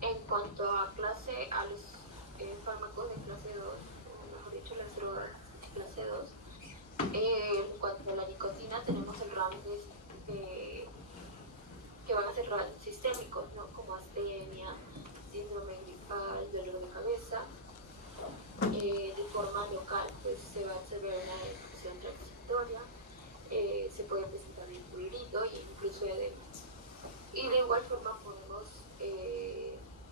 En cuanto a los fármacos de clase 2, o mejor dicho, las drogas clase 2, en cuanto a la nicotina, tenemos el RAMS crónicos, ¿no? Como astenia, síndrome gripal, dolor de cabeza. De forma local, pues se va a observar una infección transitoria, se puede presentar el prurito e incluso edema. Y de igual forma podemos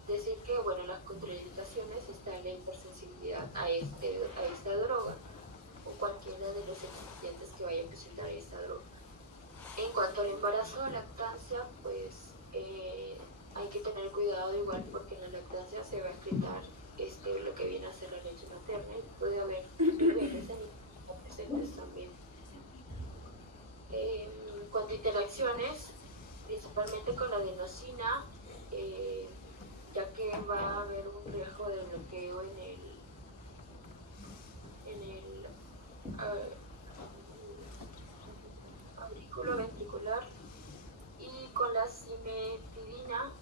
decir que, bueno, las contraindicaciones están la hipersensibilidad a esta droga o cualquiera de los excipientes que vaya a presentar esta droga. En cuanto al embarazo o lactancia, pues hay que tener cuidado igual porque en la lactancia se va a excretar lo que viene a ser la leche materna y puede haber bebés presentes también. En cuanto a interacciones, principalmente con la adenosina, ya que va a haber un riesgo de bloqueo en el aurículo ventricular, y con la cimetidina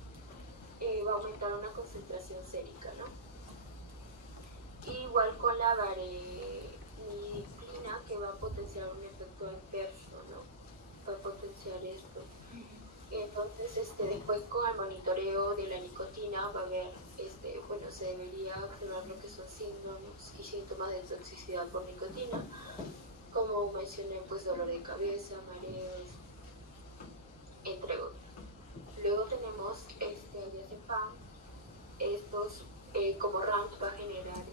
va a aumentar una concentración sérica, ¿no? Igual con la vareniclina, que va a potenciar un efecto adverso, ¿no? Va a potenciar esto. Entonces, después con el monitoreo de la nicotina va a haber, bueno, se debería observar lo que son síndromes y síntomas de toxicidad por nicotina, como mencioné, pues dolor de cabeza, mareos, entre otros. Luego tenemos diazepam. Estos, como RAMS, va a generar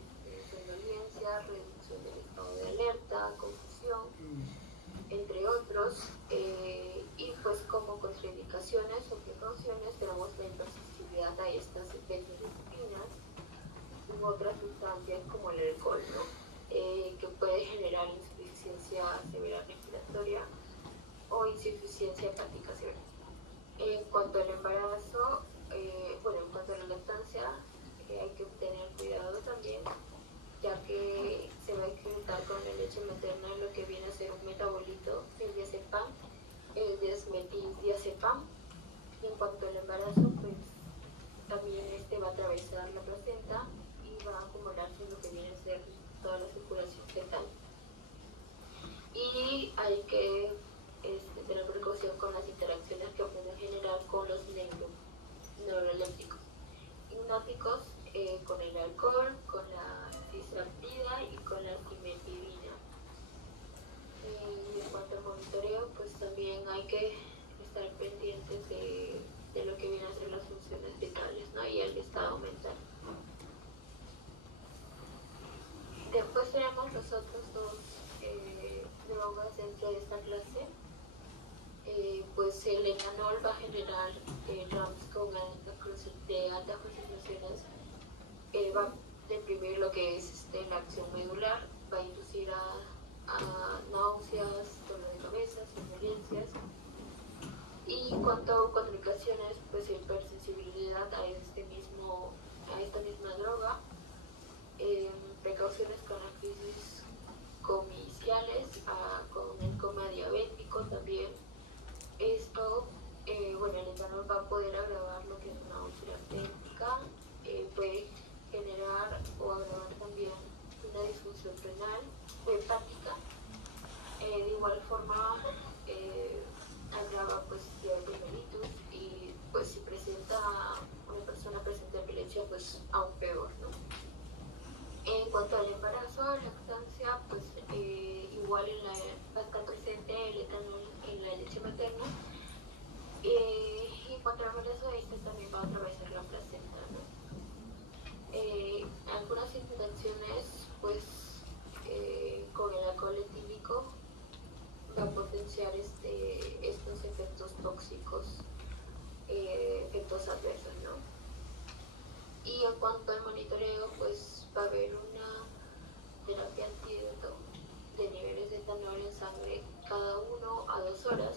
somnolencia, reducción del estado de alerta, confusión, entre otros. Y pues como contraindicaciones o precauciones tenemos la hipersensibilidad a estas benzodiazepinas u otras sustancias como el alcohol, ¿no? Que puede generar insuficiencia severa respiratoria o insuficiencia hepática severa. En cuanto al embarazo, bueno, en cuanto a la lactancia, hay que tener cuidado también, ya que se va a excretar con la leche materna lo que viene a ser un metabolito, el diazepam, el desmetildiazepam. Y en cuanto al embarazo, pues también va a atravesar la placenta y va a acumularse lo que viene a ser toda la circulación fetal. Y hay que tener precaución con las interacciones que pueden generar con los neurolépticos. Hipnóticos, con el alcohol, con la cisalpida y con la cimetidina. Y en cuanto al monitoreo, pues también hay que estar pendientes de lo que vienen a ser las funciones vitales, ¿no? Y el estado mental. Después tenemos los otros dos drogas dentro de esta clase. Pues el etanol va a generar RAMS con de altas concentraciones, va a deprimir lo que es la acción medular, va a inducir a náuseas, dolor de cabeza, somnolencias. Y en cuanto a contraindicaciones, pues hipersensibilidad a esta misma droga, precauciones con las crisis comiciales, con el coma diabético también. Esto, bueno, el etanol va a poder agravar lo que es una úlcera péptica, puede generar o agravar también una disfunción renal o hepática. De igual forma, agrava pues diabetes mellitus y pues si una persona presenta epilepsia, pues aún peor, ¿no? En cuanto al embarazo, lactancia, pues igual va a estar presente el etanol en la leche materna. Y en cuanto al embarazo, también va a atravesar la placenta, ¿no? Algunas interacciones, pues con el alcohol etílico va a potenciar estos efectos tóxicos, efectos adversos, ¿no? Y en cuanto al monitoreo, pues va a haber una terapia antídoto de niveles de etanol en sangre cada 1 a 2 horas,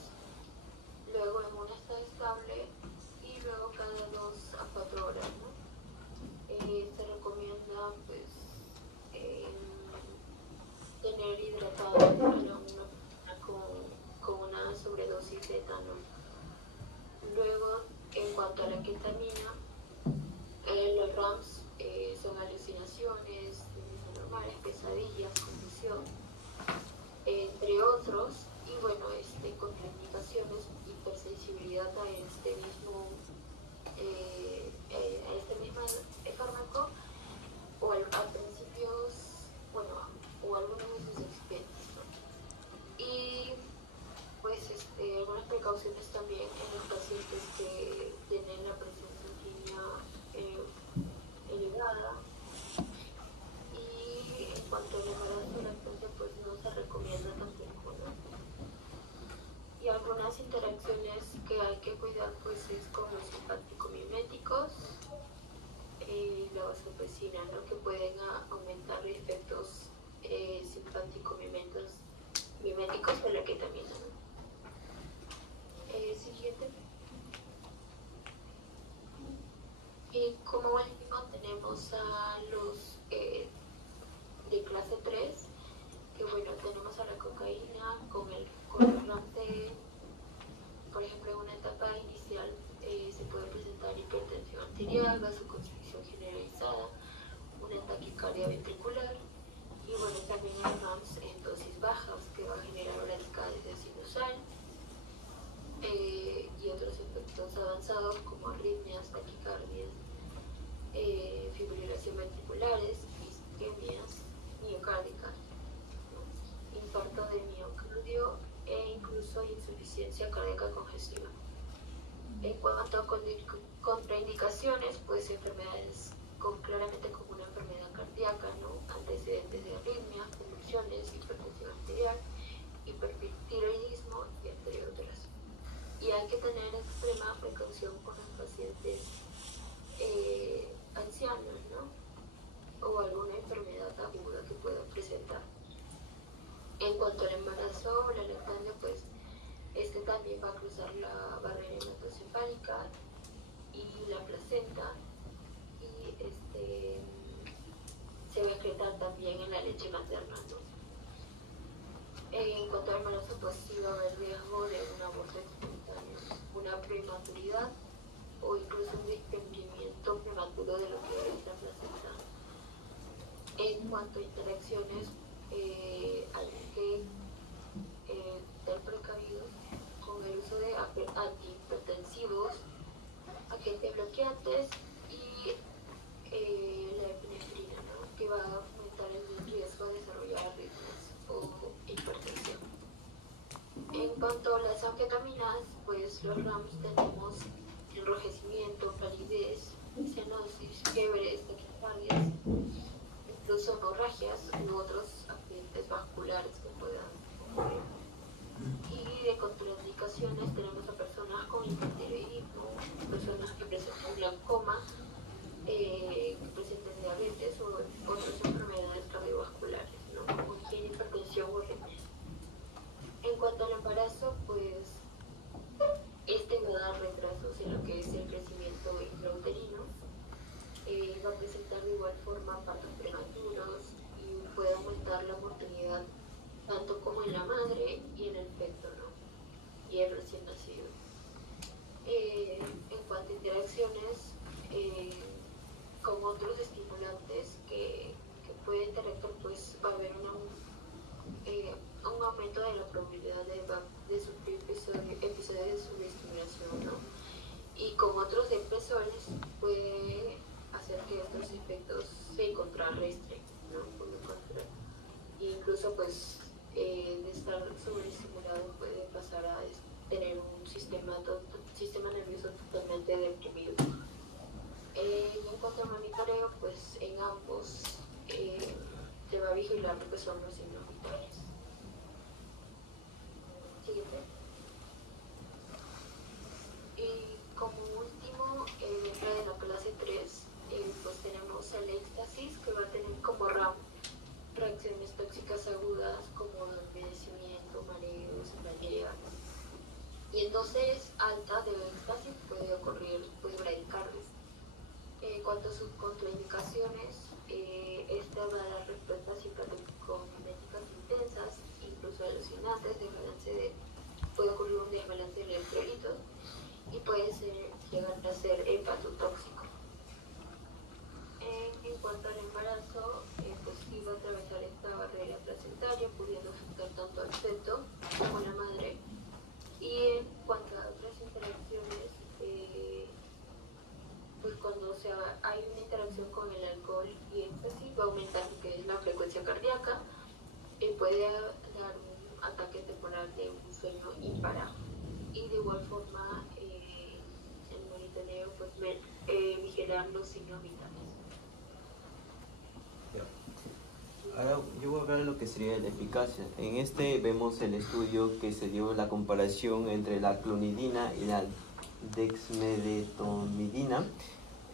luego en un estado estable y luego cada 2 a 4 horas, ¿no? Se recomienda pues tener hidratado a una persona con una sobredosis de etanol. Luego, en cuanto a la ketamina, los RAMS son alucinaciones normales, pesadillas, confusión, entre otros. Y bueno, contraindicaciones, hipersensibilidad a más interacciones que hay que cuidar pues es con los simpático-miméticos, la vasopresina, ¿no? Que pueden aumentar efectos simpático-miméticos de la ketamina, ¿no? Siguiente. Y como último tenemos a los de clase 3, que bueno, tenemos a la cocaína con el RAM. Por ejemplo, en una etapa inicial se puede presentar hipertensión arterial, vasoconstricción generalizada, una taquicardia ventricular y bueno, también hay RAMs en dosis bajas que va a generar radicales sinusal y otros efectos avanzados como arritmias, taquicardias, fibrilación ventriculares, isquemias miocárdicas, ¿no? Infarto de miocardio e incluso insuficiencia cardíaca congestiva. En cuanto a contraindicaciones, pues enfermedades claramente como una enfermedad cardíaca, ¿no? Antecedentes de arritmias, convulsiones, hipertensión arterial, hipertiroidismo, entre otras. Y hay que tener extrema precaución con los pacientes ancianos, ¿no? O alguna enfermedad aguda que puedan presentar. En cuanto al embarazo o la lactancia, pues este también va a cruzar la barrera hematocefálica y la placenta y se va a excretar también en la leche materna, ¿no? En cuanto al embarazo, pues sí va a haber riesgo de un aborto espontáneo, una prematuridad o incluso un desprendimiento prematuro de lo que es la placenta. En cuanto a interacciones, hay que estar precavidos con el uso de antihipertensivos, agentes bloqueantes y la epinefrina, ¿no? Que va a aumentar el riesgo de desarrollar arritmias o hipertensión. En cuanto a las anfetaminas, pues los RAMs tenemos enrojecimiento, palidez, cianosis, fiebres, taquicardias, incluso hemorragias u otros accidentes vasculares que puedan ocurrir. Y de contraindicaciones tenemos a personas con hipertiroidismo, personas que presentan glaucoma, que presenten diabetes o otras enfermedades cardiovasculares, ¿no? Como tiene hipertensión o arritmia. En cuanto al embarazo, pues va a dar retrasos en lo que es el crecimiento intrauterino, va a presentar de igual forma partos prematuros y puede aumentar la mortalidad tanto como en la madre y en el feto, ¿no? Y el recién nacido. En cuanto a interacciones con otros estimulantes que pueden interactuar, pues va a haber un aumento de la probabilidad de sufrir episodios de sobreestimulación, ¿no? Y con otros depresores puede hacer que estos efectos se contrarresten, ¿no? Incluso pues de estar sobreestimulado puede pasar a tener un sistema nervioso totalmente deprimido. En cuanto al monitoreo, pues en ambos se va a vigilar lo que son los signos vitales. Siguiente. Y como último, dentro de la clase 3, pues tenemos el éxtasis, que va a tener como RAM reacciones tóxicas agudas como adormecimiento, mareos, cefaleas. Y en dosis altas de éxtasis puede ocurrir bradicardia. En cuanto a sus contraindicaciones, esta va a dar respuestas simpático-miméticas intensas, incluso alucinantes, puede ocurrir un desbalance de electrolitos y puede llegar a ser hepatotóxico. En cuanto al embarazo, pues sí va a atravesar esta barrera placentaria, pudiendo afectar tanto al feto como a la madre. Y en cuanto a otras interacciones, pues cuando hay una interacción con el alcohol y éxtasis, va a aumentar lo que es la frecuencia cardíaca, puede dar un ataque temporal de un sueño imparable. Y de igual forma, el monitoreo, pues vigilar los signos vitales. Ahora yo voy a hablar de lo que sería la eficacia. En este vemos el estudio que se dio la comparación entre la clonidina y la dexmedetomidina,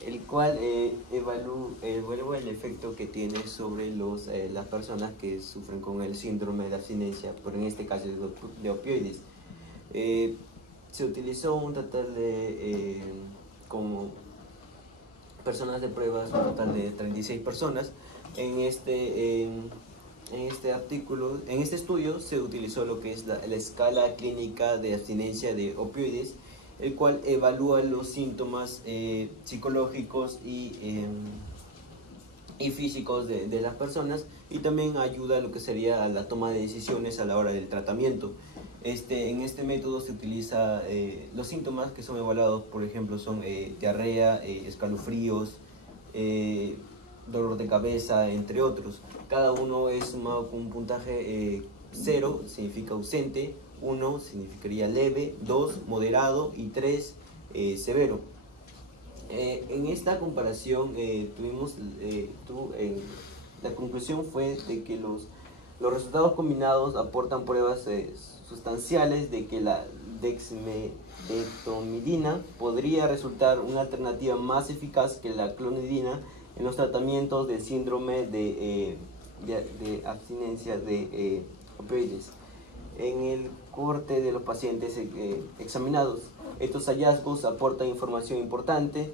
el cual evalúa el efecto que tiene sobre las personas que sufren con el síndrome de abstinencia, pero en este caso de opioides. Se utilizó un total de, como personas de pruebas, un total de 36 personas. En este artículo, en este estudio se utilizó lo que es la escala clínica de abstinencia de opioides, el cual evalúa los síntomas psicológicos y físicos de las personas, y también ayuda a lo que sería a la toma de decisiones a la hora del tratamiento. En este método se utiliza los síntomas que son evaluados, por ejemplo, son diarrea, escalofríos, dolor de cabeza, entre otros. Cada uno es sumado con un puntaje 0, significa ausente, 1 significaría leve, 2 moderado y 3 severo. En esta comparación la conclusión fue de que los resultados combinados aportan pruebas sustanciales de que la dexmedetomidina podría resultar una alternativa más eficaz que la clonidina en los tratamientos del síndrome de abstinencia de opioides. En el corte de los pacientes examinados, estos hallazgos aportan información importante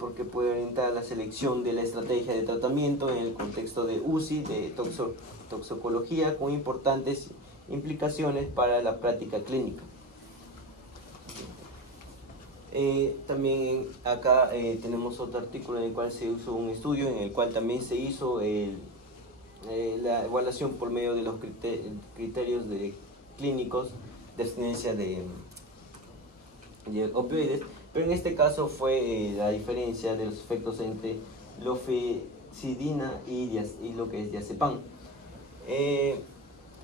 porque puede orientar la selección de la estrategia de tratamiento en el contexto de UCI, de toxicología, con importantes implicaciones para la práctica clínica. También acá tenemos otro artículo en el cual se hizo un estudio, en el cual también se hizo la evaluación por medio de los criterios clínicos de abstinencia de opioides, pero en este caso fue la diferencia de los efectos entre lofexidina y lo que es diazepam.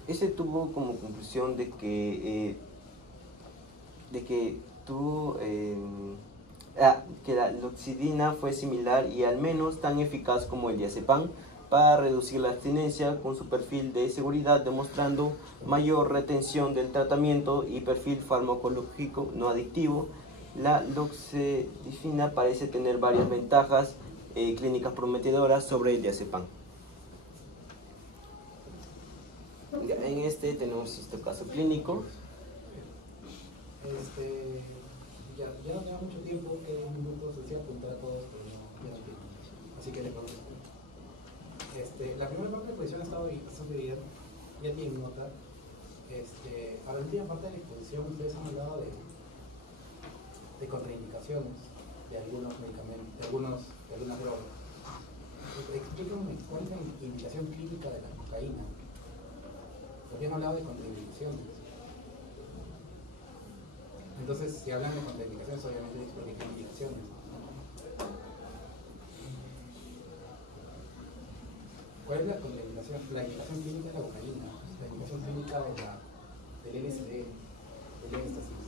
Este tuvo como conclusión de que la loxidina fue similar y al menos tan eficaz como el diazepam para reducir la abstinencia, con su perfil de seguridad demostrando mayor retención del tratamiento y perfil farmacológico no adictivo. La loxedifina parece tener varias ventajas clínicas prometedoras sobre el diazepam. En este tenemos este caso clínico. Ya no tengo mucho tiempo, que un minuto se decía apuntar a todos, pero ya no tiempo. Así que le conozco. La primera parte de la exposición ha estado bastante bien, ya tienen nota. Para la última parte de la exposición ustedes han hablado de contraindicaciones de algunos medicamentos, de algunas drogas. Explíquenme cuál es la indicación clínica de la cocaína. Porque han hablado de contraindicaciones. Entonces, si hablan de contraindicaciones, obviamente es porque hay indicaciones. ¿Cuál es la contraindicación? La indicación clínica de la cocaína, la indicación clínica del LSD, del éxtasis.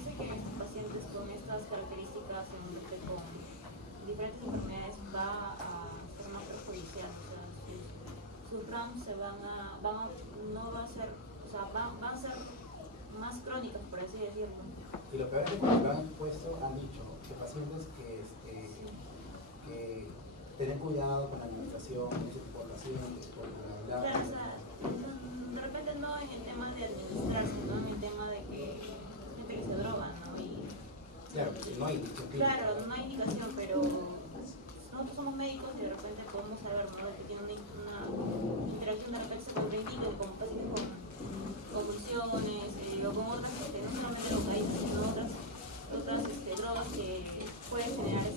Dice que estos pacientes con estas características, con diferentes enfermedades, va a ser más perjudicial. O sea, sus RAMs no va a ser, o sea, van a ser más crónicas, por así decirlo. Y lo peor es que cuando lo han puesto, han dicho que pacientes que tener cuidado con la alimentación, ese tipo de pacientes, por hablar. Claro, o sea, de repente no en el tema de administrarse, no en el tema de que gente que se droga, ¿no? Claro, no hay indicación clínica. Claro, no hay indicación, pero nosotros somos médicos y de repente podemos saber, ¿no? Que tiene una interacción, de repente se contraindica con pacientes con convulsiones o con otras, no solamente cocaína, sino otras drogas que pueden generar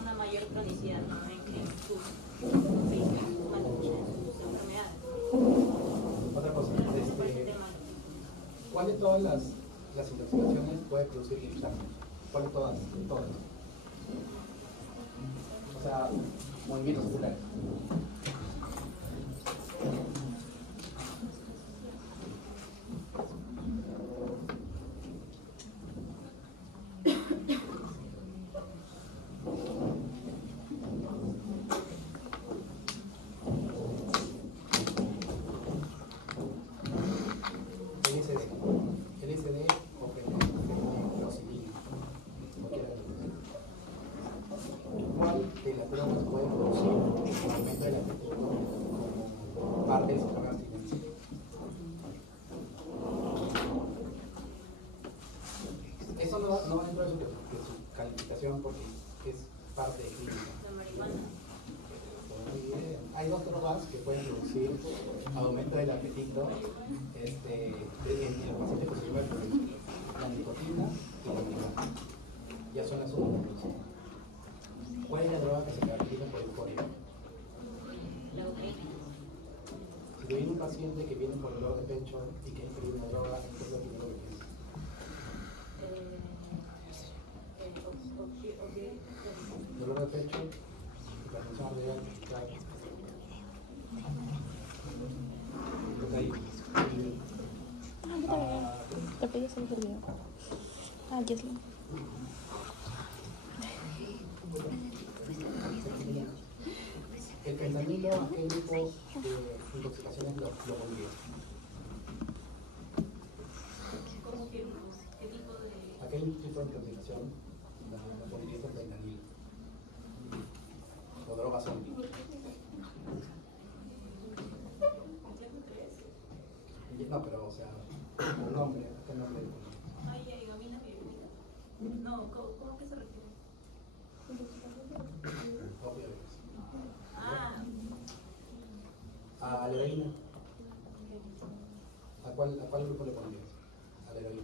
una mayor cronicidad, ¿no? En sus enfermedades. Otra cosa, ¿cuál de todas las intoxicaciones puede producir irritación? ¿Cuál de todas? De todas. O sea, movimientos oculares. droga no dentro de su calificación porque es parte de clínica. La marihuana. Muy bien. Hay dos drogas que pueden producir aumento del apetito en los pacientes con sobrepeso: la nicotina y la marihuana. Ya son las únicas. ¿Cuál es la droga que se caracteriza por euforia? La cocaína. Si te viene un paciente que viene por dolor de pecho y que ingerir una droga, ¿qué es lo primero que piensa? Dolor de pecho, hipertensión arterial, Te pedí hacer el video. Ah, ya es lo. El fentanilo, ¿a qué tipo de intoxicaciones lo pondría? ¿A qué tipo de intoxicación lo pondría el fentanilo? O drogas zombie. No, pero, o sea, un nombre, ¿qué nombre? Ay, gamina, no, ¿cómo que se refiere? Opioides. Ah, ¿A la heroína? ¿A cuál grupo le pondrías? A la heroína.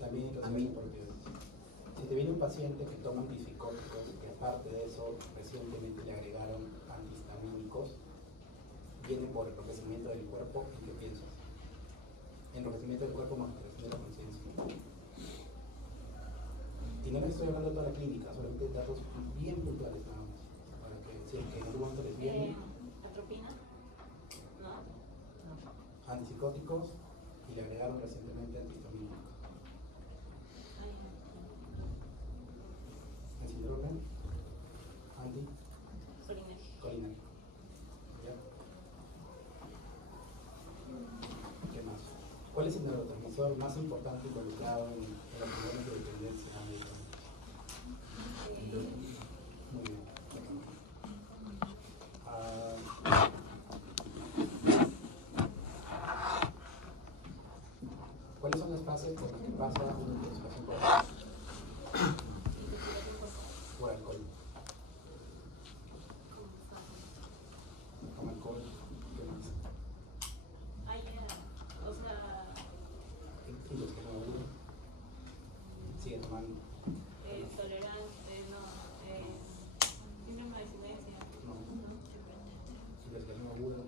También intoxicación por opioides. Si te viene un paciente que toma antipsicóticos, que aparte de eso recientemente le agregaron antihistamínicos, viene por enrojecimiento del cuerpo, ¿en qué piensas? Enrojecimiento del cuerpo más alteración de la conciencia. Y no les estoy hablando de toda la clínica, solamente datos bien puntuales nada más, para que si es que en algún momento les viene atropina. No. antipsicóticos y le agregaron recientemente antihistamínicos. ¿Ansidroga? Colinérgico. ¿Ya? ¿Qué más? ¿Cuál es el neurotransmisor más importante involucrado en los problemas de dependencia médica? Muy bien. ¿Cuáles son las fases por las que pasa una intoxicación por alcohol? Con alcohol, ¿qué más? O sea, Intoxicación aguda. Sigue tomando. tolerancia, no, síndrome de abstinencia. No. Intoxicación aguda.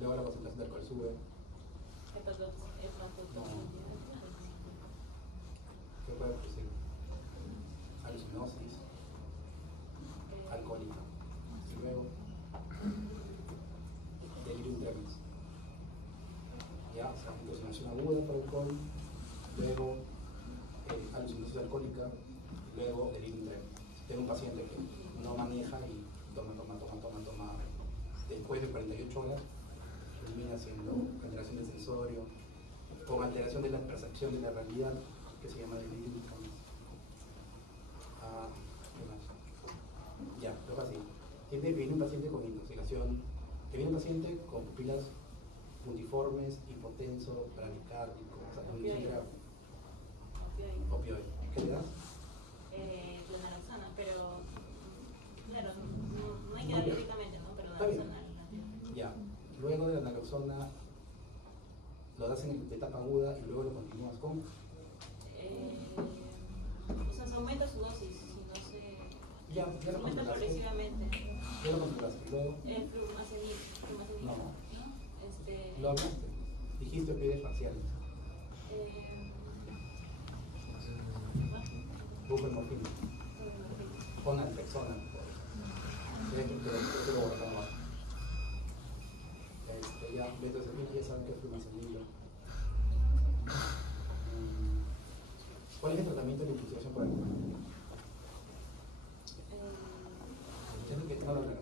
Luego la concentración de alcohol sube. No. ¿Qué puede producir? Alucinosis alcohólica. Y luego delirium tremens. Ya, o sea, intoxicación aguda por alcohol, luego alucinosis alcohólica, y luego delirium tremens. Tengo un paciente que no maneja y toma, después de 48 horas termina siendo alteración del sensorio, con alteración de la percepción de la realidad, que se llama delirium tremens. ¿Qué más? Ya, lo así. Viene un paciente con intoxicación, que viene un paciente con pupilas multiformes, hipotenso, bradicárdico, o sea, condición grave. Opioide. ¿Qué le das? La naloxona, pero claro, no hay que dar directamente, ¿no? Pero Está bien. naloxona. Ya. Luego de la naloxona lo das en etapa aguda y luego lo continúas con. O sea, se aumenta su dosis, si no se. Ya Se lo aumenta controlaste. progresivamente. Ya lo controlaste. Luego. Flumazenil. No. ¿No? Lo hablaste. Dijiste opioides parciales. Buprenorfina. Pon naltrexona. Eso lo borramos abajo. Ya, betazepina, ya saben que es flumazenil. ¿Cuál es el tratamiento de la intoxicación por alcohol? Entiendo que no lo hablamos.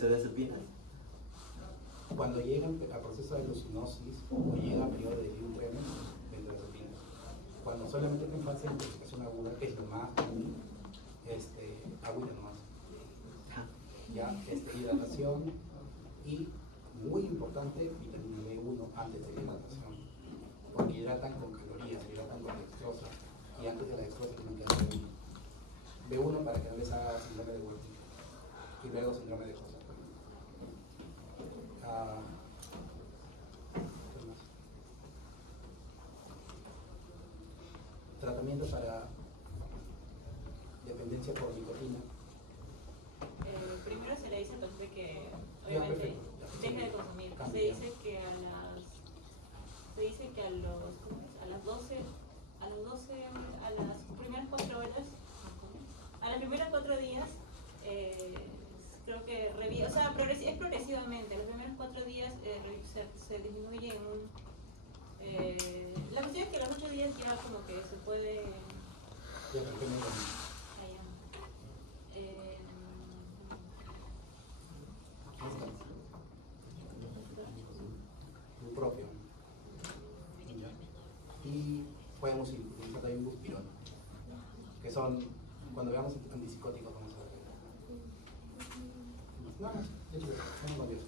benzodiazepinas? Cuando llegan al proceso de alucinosis o llegan a periodo de delirium tremens, benzodiazepinas. Cuando solamente en infancia de intoxicación aguda, que es lo más común, agüita nomás. Ya, hidratación y, muy importante, vitamina B1 antes de la hidratación. Porque hidratan con calorías, hidratan con dextrosa. Y antes de la dextrosa tienen que dar B1. B1 para que no les haga síndrome de Wernicke. Y luego síndrome de Korsakoff. ¿Qué más? Tratamiento para dependencia por nicotina. Primero se le dice al paciente que Ya, obviamente perfecto, ya. deje de consumir. Cambia. Se dice que a las 12, a las primeras 4 horas, a las primeras 4 días, creo que o sea, es progresivamente. Los primeros 4 días se disminuye en un. La cuestión es que a los 8 días ya como que se puede. Ya, ¿por qué no? Muy propio. Y podemos utilizar también buspirona, que son, cuando veamos antipsicóticos, vamos a ver. Nada más, eso es, vamos a ver.